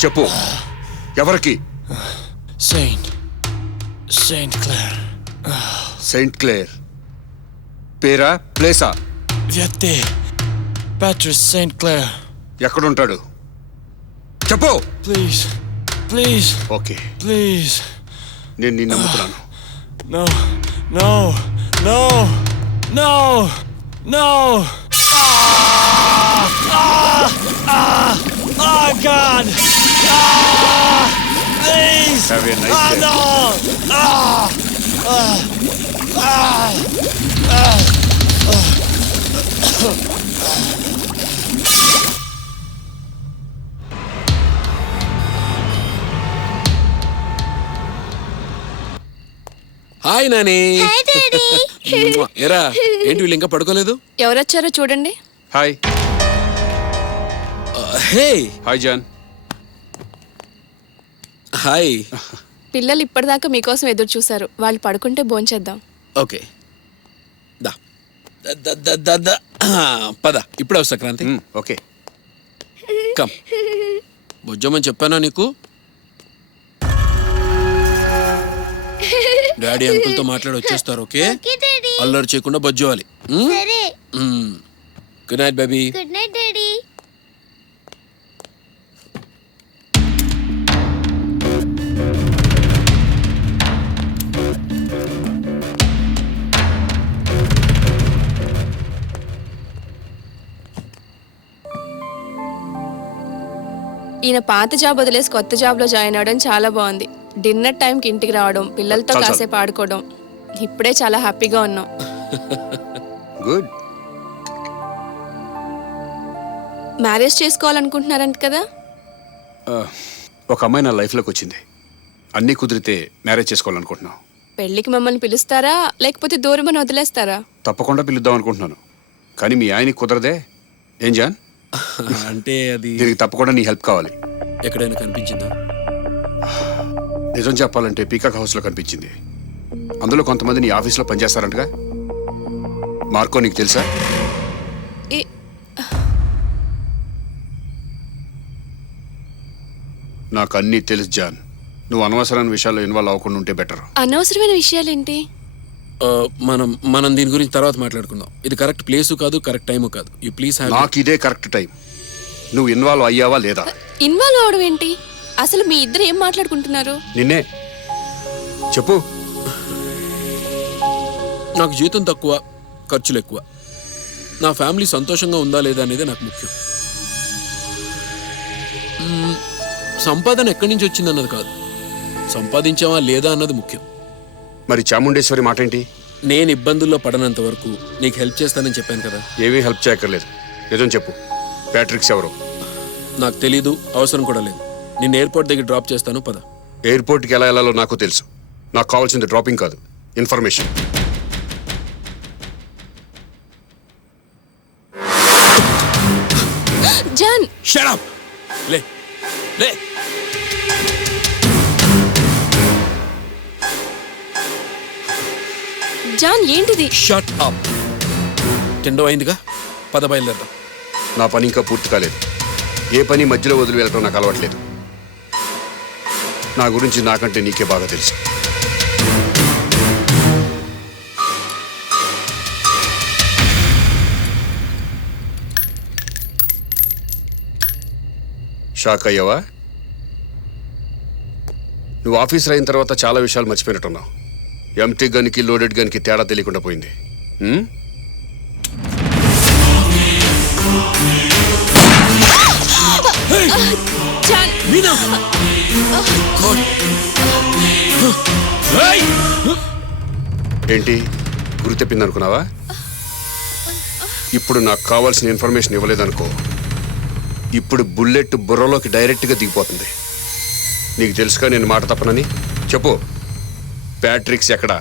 చెప్పు, ఎవరికి? Saint Clare. సెయింట్ క్లేర్ పేరా, ప్లేసా? వ్యక్తి ప్యాట్రిస్ సెయింట్ క్లేర్. ఎక్కడుంటాడు చెప్పు. Please please. Okay please. నేను నిన్ను నమ్ముతున్నాను. No, no, no, no, no. Oh God. Please. Have a nice day. No. Hi Nani. ఎరా ఏంటి వీళ్ళు ఇంకా పడుకోలేదు? ఎవరొచ్చారో చూడండి. Hi. Hey. Hi John. Hi. పిల్లలు ఇప్పటిదాకా మీకోసం ఎదురు చూశారు. వాళ్ళు పడుకుంటే భోంచేద్దాం. ఓకే దా ద ద ద ద పద. ఇప్పుడే వస్తా క్రాంతి. Okay come. బొజ్జమని చెప్పానా నీకు? డాడీ అంకుల్తో మాట్లాడి వచ్చేస్తారు. ఓకే, అల్లరి చేయకుండా బొజ్జోవాలి. Good night baby. Good night daddy. ఈయన పాత జాబ్ వదిలేసి కొత్త జాబ్లో జాయిన్ అవ్వడం చాలా బాగుంది. డిన్నర్ టైంకి ఇంటికి రావడం, పిల్లలతో చాలు. కాసేపు ఆడుకోవడం, ఇప్పుడే చాలా హ్యాపీగా ఉన్నాం. గుడ్. మ్యారేజ్ చేసుకోవాలనుకుంటున్నారంట కదా? ఒక అమ్మాయి నా లైఫ్లోకి వచ్చింది. అన్నీ కుదిరితే మ్యారేజ్ చేసుకోవాలనుకుంటున్నాను. పెళ్ళికి మమ్మల్ని పిలుస్తారా లేకపోతే దూరమని వదిలేస్తారా? తప్పకుండా పిలుద్దాం అనుకుంటున్నాను, కానీ మీ ఆయనకి కుదరదే. ఏం జాన్? అంటే అది దీనికి తప్పకుండా నీ హెల్ప్ కావాలి. ఎక్కడైనా కనిపించిందా? నిజం చెప్పాలంటే పీకాక్ హౌస్లో కనిపించింది. అందులో కొంతమంది నీ ఆఫీస్లో పనిచేస్తారంటగా. మార్కో నీకు తెలుసా? నాకు అన్నీ తెలుసు జాన్. నువ్వు అనవసరమైన విషయాల్లో ఇన్వాల్వ్ అవ్వకుండా ఉంటే బెటర్. అనవసరమైన విషయాలేంటి? మనం దీని గురించి తర్వాత మాట్లాడుకుందాం. ఇది కరెక్ట్ ప్లేసు కాదు, కరెక్ట్ టైము కాదు. You please have. నాకు ఇదే కరెక్ట్ టైం. నువ్వు ఇన్వాల్వ్ అయ్యావా లేదా? ఇన్వాల్వ్ అవడం ఏంటి? అసలు మీ ఇద్దరు ఏం మాట్లాడుకుంటున్నారు? నిన్నే చెప్పు. నాకు జీతం తక్కువ, ఖర్చులు ఎక్కువ. నా ఫ్యామిలీ సంతోషంగా ఉందా లేదా అనేది నాకు ముఖ్యం. సంపాదన ఎక్కడి నుంచి వచ్చిందన్నది కాదు, సంపాదించావా లేదా అన్నది ముఖ్యం. మరి చాముండేశ్వరి మాట ఏంటి? నేను ఇబ్బందుల్లో పడనంత వరకు నీకు హెల్ప్ చేస్తానని చెప్పాను కదా. ఏమీ హెల్ప్ చేయక్కర్లేదు. నిజం చెప్పు, ప్యాట్రిక్స్ ఎవరు? నాకు తెలీదు, అవసరం కూడా లేదు. నిన్ను ఎయిర్పోర్ట్ దగ్గర డ్రాప్ చేస్తాను, పద. ఎయిర్పోర్ట్కి ఎలా వెళ్ళాలో నాకు తెలుసు. నాకు కావాల్సింది డ్రాపింగ్ కాదు, ఇన్ఫర్మేషన్. John, shut up. లే లే. జాన్ ఏంటిది? Shut up. తిండం అయిందిగా, పద బయలుదేరదాం. నా పని ఇంకా పూర్తి కాలేదు. ఏ పని మధ్యలో వదిలి వెళ్ళటం నాకు అలవాట్లేదు. నా గురించి నాకంటే నీకే బాగా తెలుసు. షాక్ అయ్యావా? నువ్వు ఆఫీసర్ అయిన తర్వాత చాలా విషయాలు మర్చిపోయినట్టున్నావు. ఎంటీ గన్కి లోడెడ్ గన్కి తేడా తెలియకుండా పోయింది. ఏంటి గురి తెప్పింది అనుకున్నావా? ఇప్పుడు నాకు కావాల్సిన ఇన్ఫర్మేషన్ ఇవ్వలేదనుకో, ఇప్పుడు బుల్లెట్ బుర్రలోకి డైరెక్ట్గా దిగిపోతుంది. నీకు తెలుసుగా నేను మాట తప్పనని. చెప్పు, ప్యాట్రిక్స్ ఎక్కడా?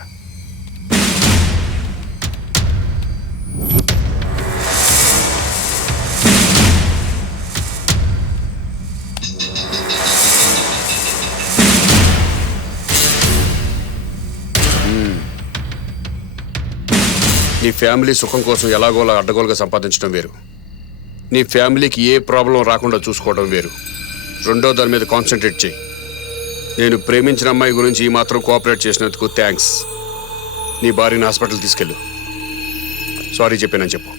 నీ ఫ్యామిలీ సుఖం కోసం ఎలాగోలా అడ్డగోలుగా సంపాదించడం వేరు, నీ ఫ్యామిలీకి ఏ ప్రాబ్లం రాకుండా చూసుకోవడం వేరు. రెండో దాని మీద కాన్సన్ట్రేట్ చేయి. నేను ప్రేమించిన అమ్మాయి గురించి ఈ మాత్రం కోఆపరేట్ చేసినందుకు థ్యాంక్స్. నీ భార్యని హాస్పిటల్ తీసుకెళ్ళు. సారీ చెప్పానని చెప్పు.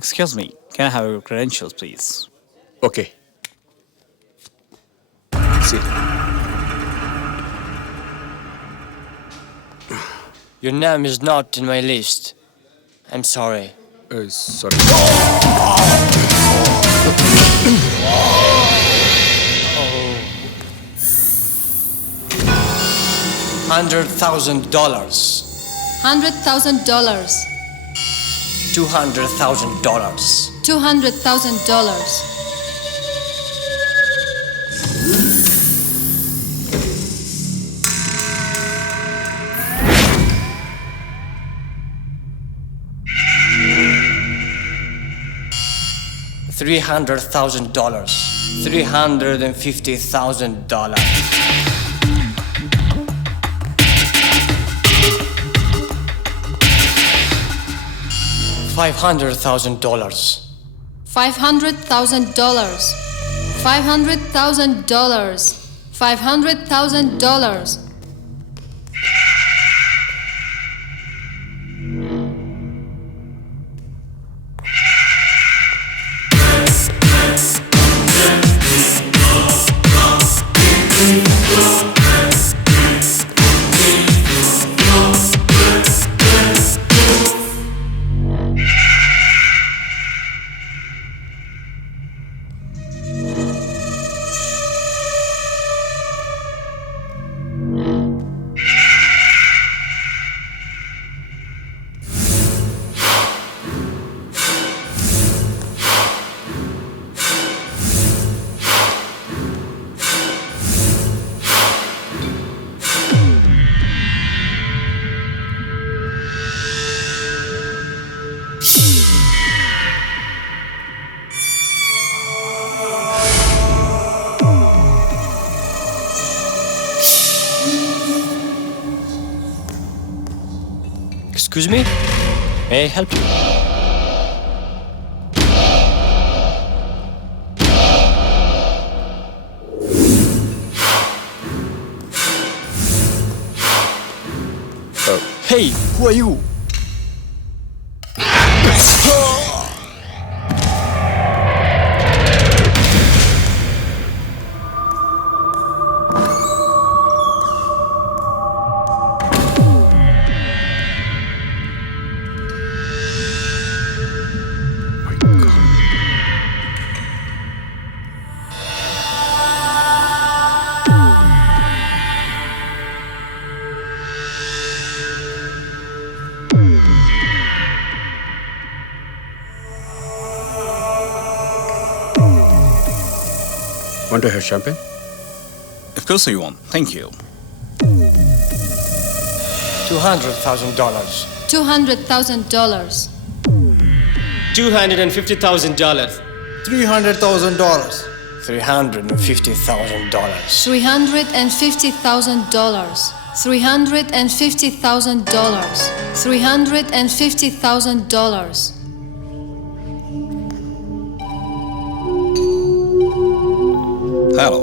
Excuse me, can I have your credentials, please? Okay. Sit. Your name is not in my list. I'm sorry. Sorry. $100,000. $100,000. $200,000. $200,000. $300,000. $350,000. $500,000. $500,000. $500,000. $500,000. Excuse me? May I help you? Hey, who are you? Want to have champagne? Of course I want. Thank you. $200,000. $200,000. $250,000. $300,000. $350,000. $350,000. $350,000. $350,000. Hello.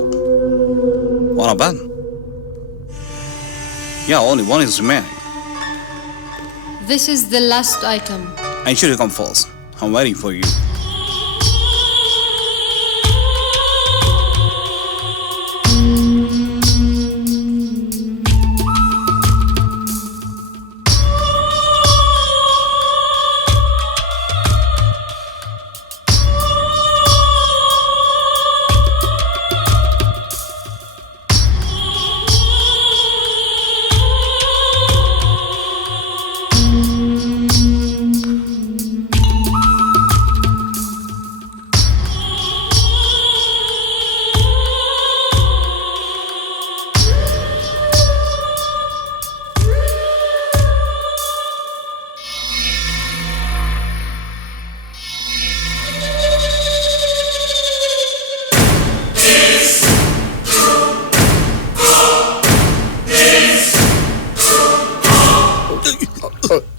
Wanna ban? Yeah, only one is remaining. This is the last item. Ensure you come first. I'm waiting for you.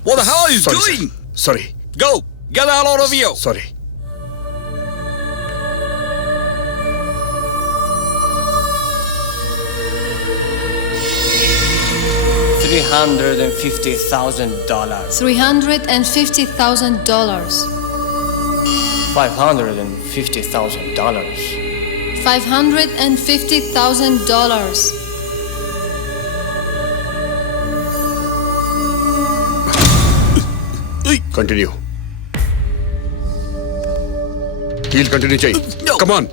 What the hell are you doing? Sorry. Go! Get out of here! Sorry. $350,000. $350,000. $550,000. $550,000. Continue. He'll continue Jay. No. Come on.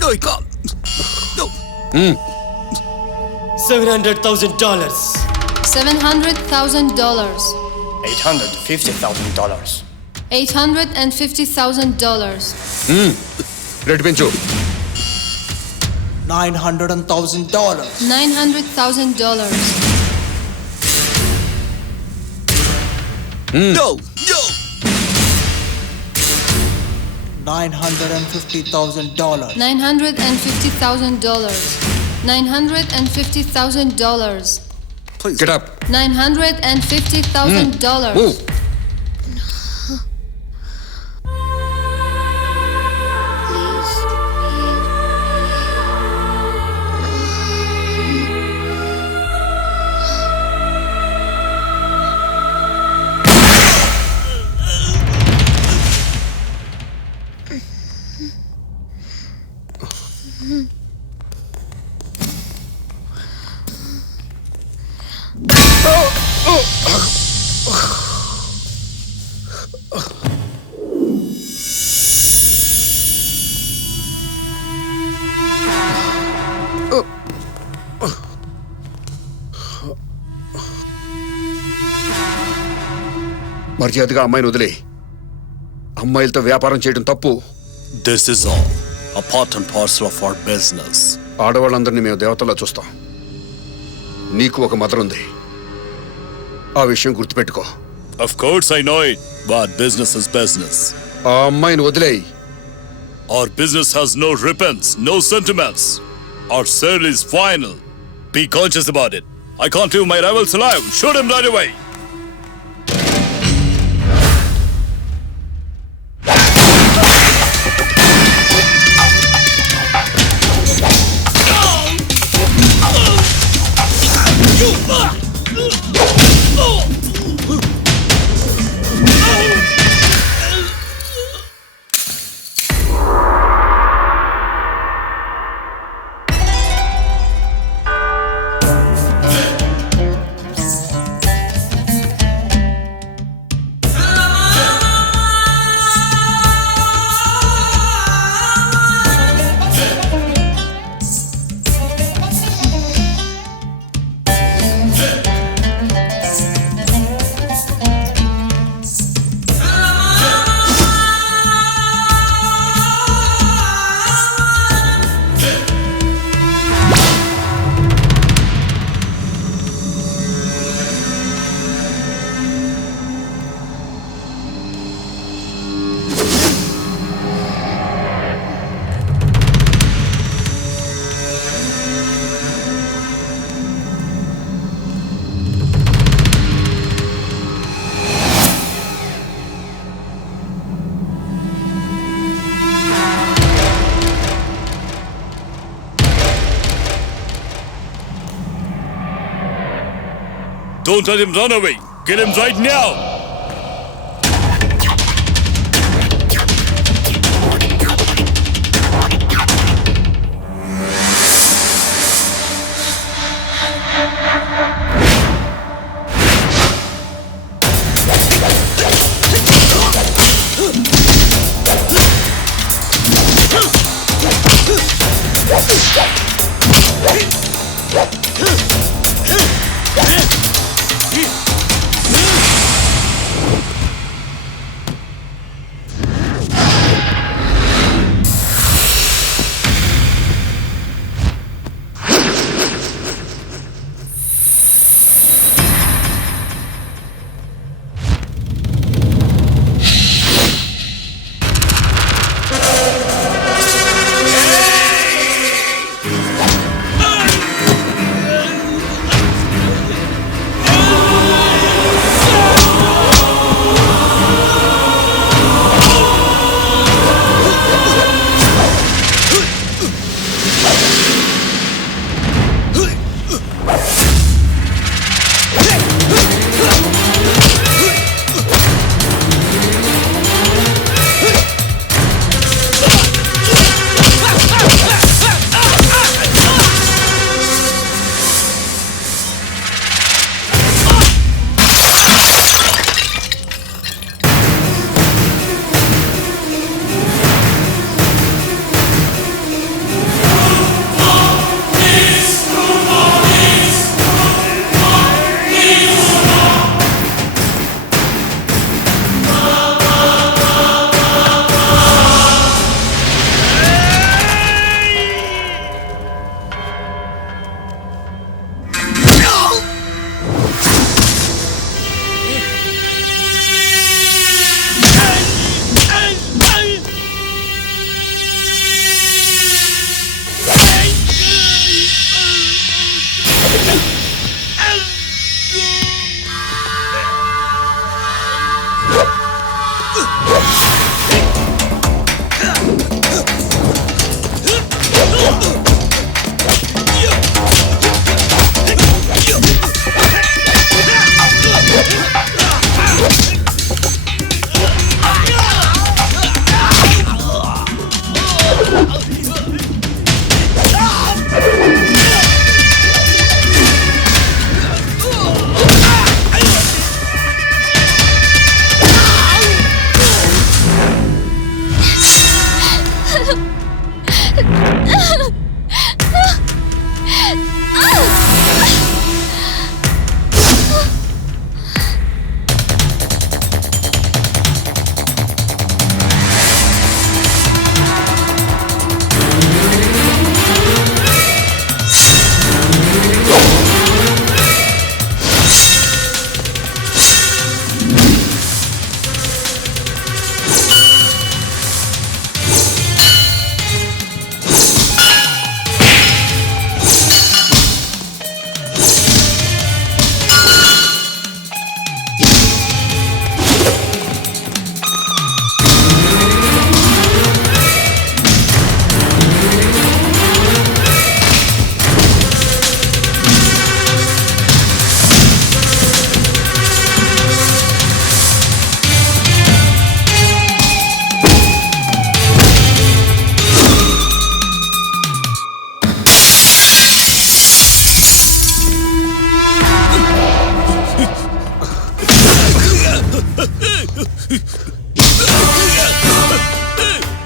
No, I can't. No. $700,000. $700,000. $850,000. $850,000. Red Pinchu. $900,000. $900,000. No! No! $950,000. $950,000. $950,000. Please. Get up. $950,000. Move. మర్యాదగా అమ్మాయిని వదిలే. అమ్మాయిలతో వ్యాపారం చేయడం తప్పు. This is all a part and parcel of our business. ఆడవాళ్ళందరినీ మేము దేవతలా చూస్తాం. నీకు ఒక మదర్ ఉంది. ఆ విషయం గుర్తుపెట్టుకో. Of course I know it, but business is business. ఆ అమ్మాయిని వదిలేయి. Our business has no ribbons, no sentiments. Our sale is final. Be conscious about it. I can't leave my rivals alive. Shoot him right away. Don't let him run away. Kill him right now.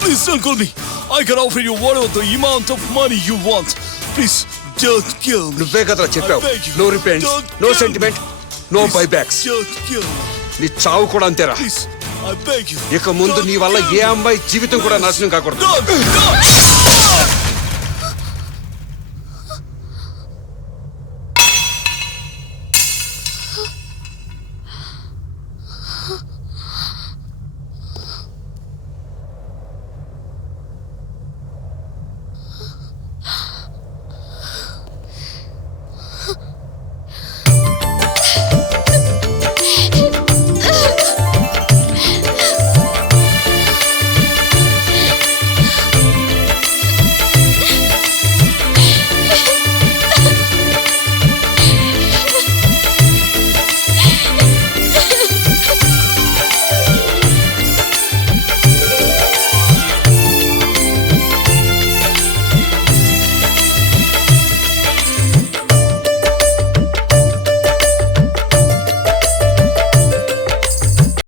Please don't kill me. I can offer you whatever the amount of money you want. Please don't kill me. నువ్వే కదరా చెప్పావు I beg you. No repents Don't no kill me. Sentiment no Please, బైబ్యాక్స్ Don't kill me. నీ చావు కూడా అంతేరా Please, I beg you. ఇక ముందు నీ వల్ల ఏ అమ్మాయి జీవితం కూడా నాశనం కాకూడదు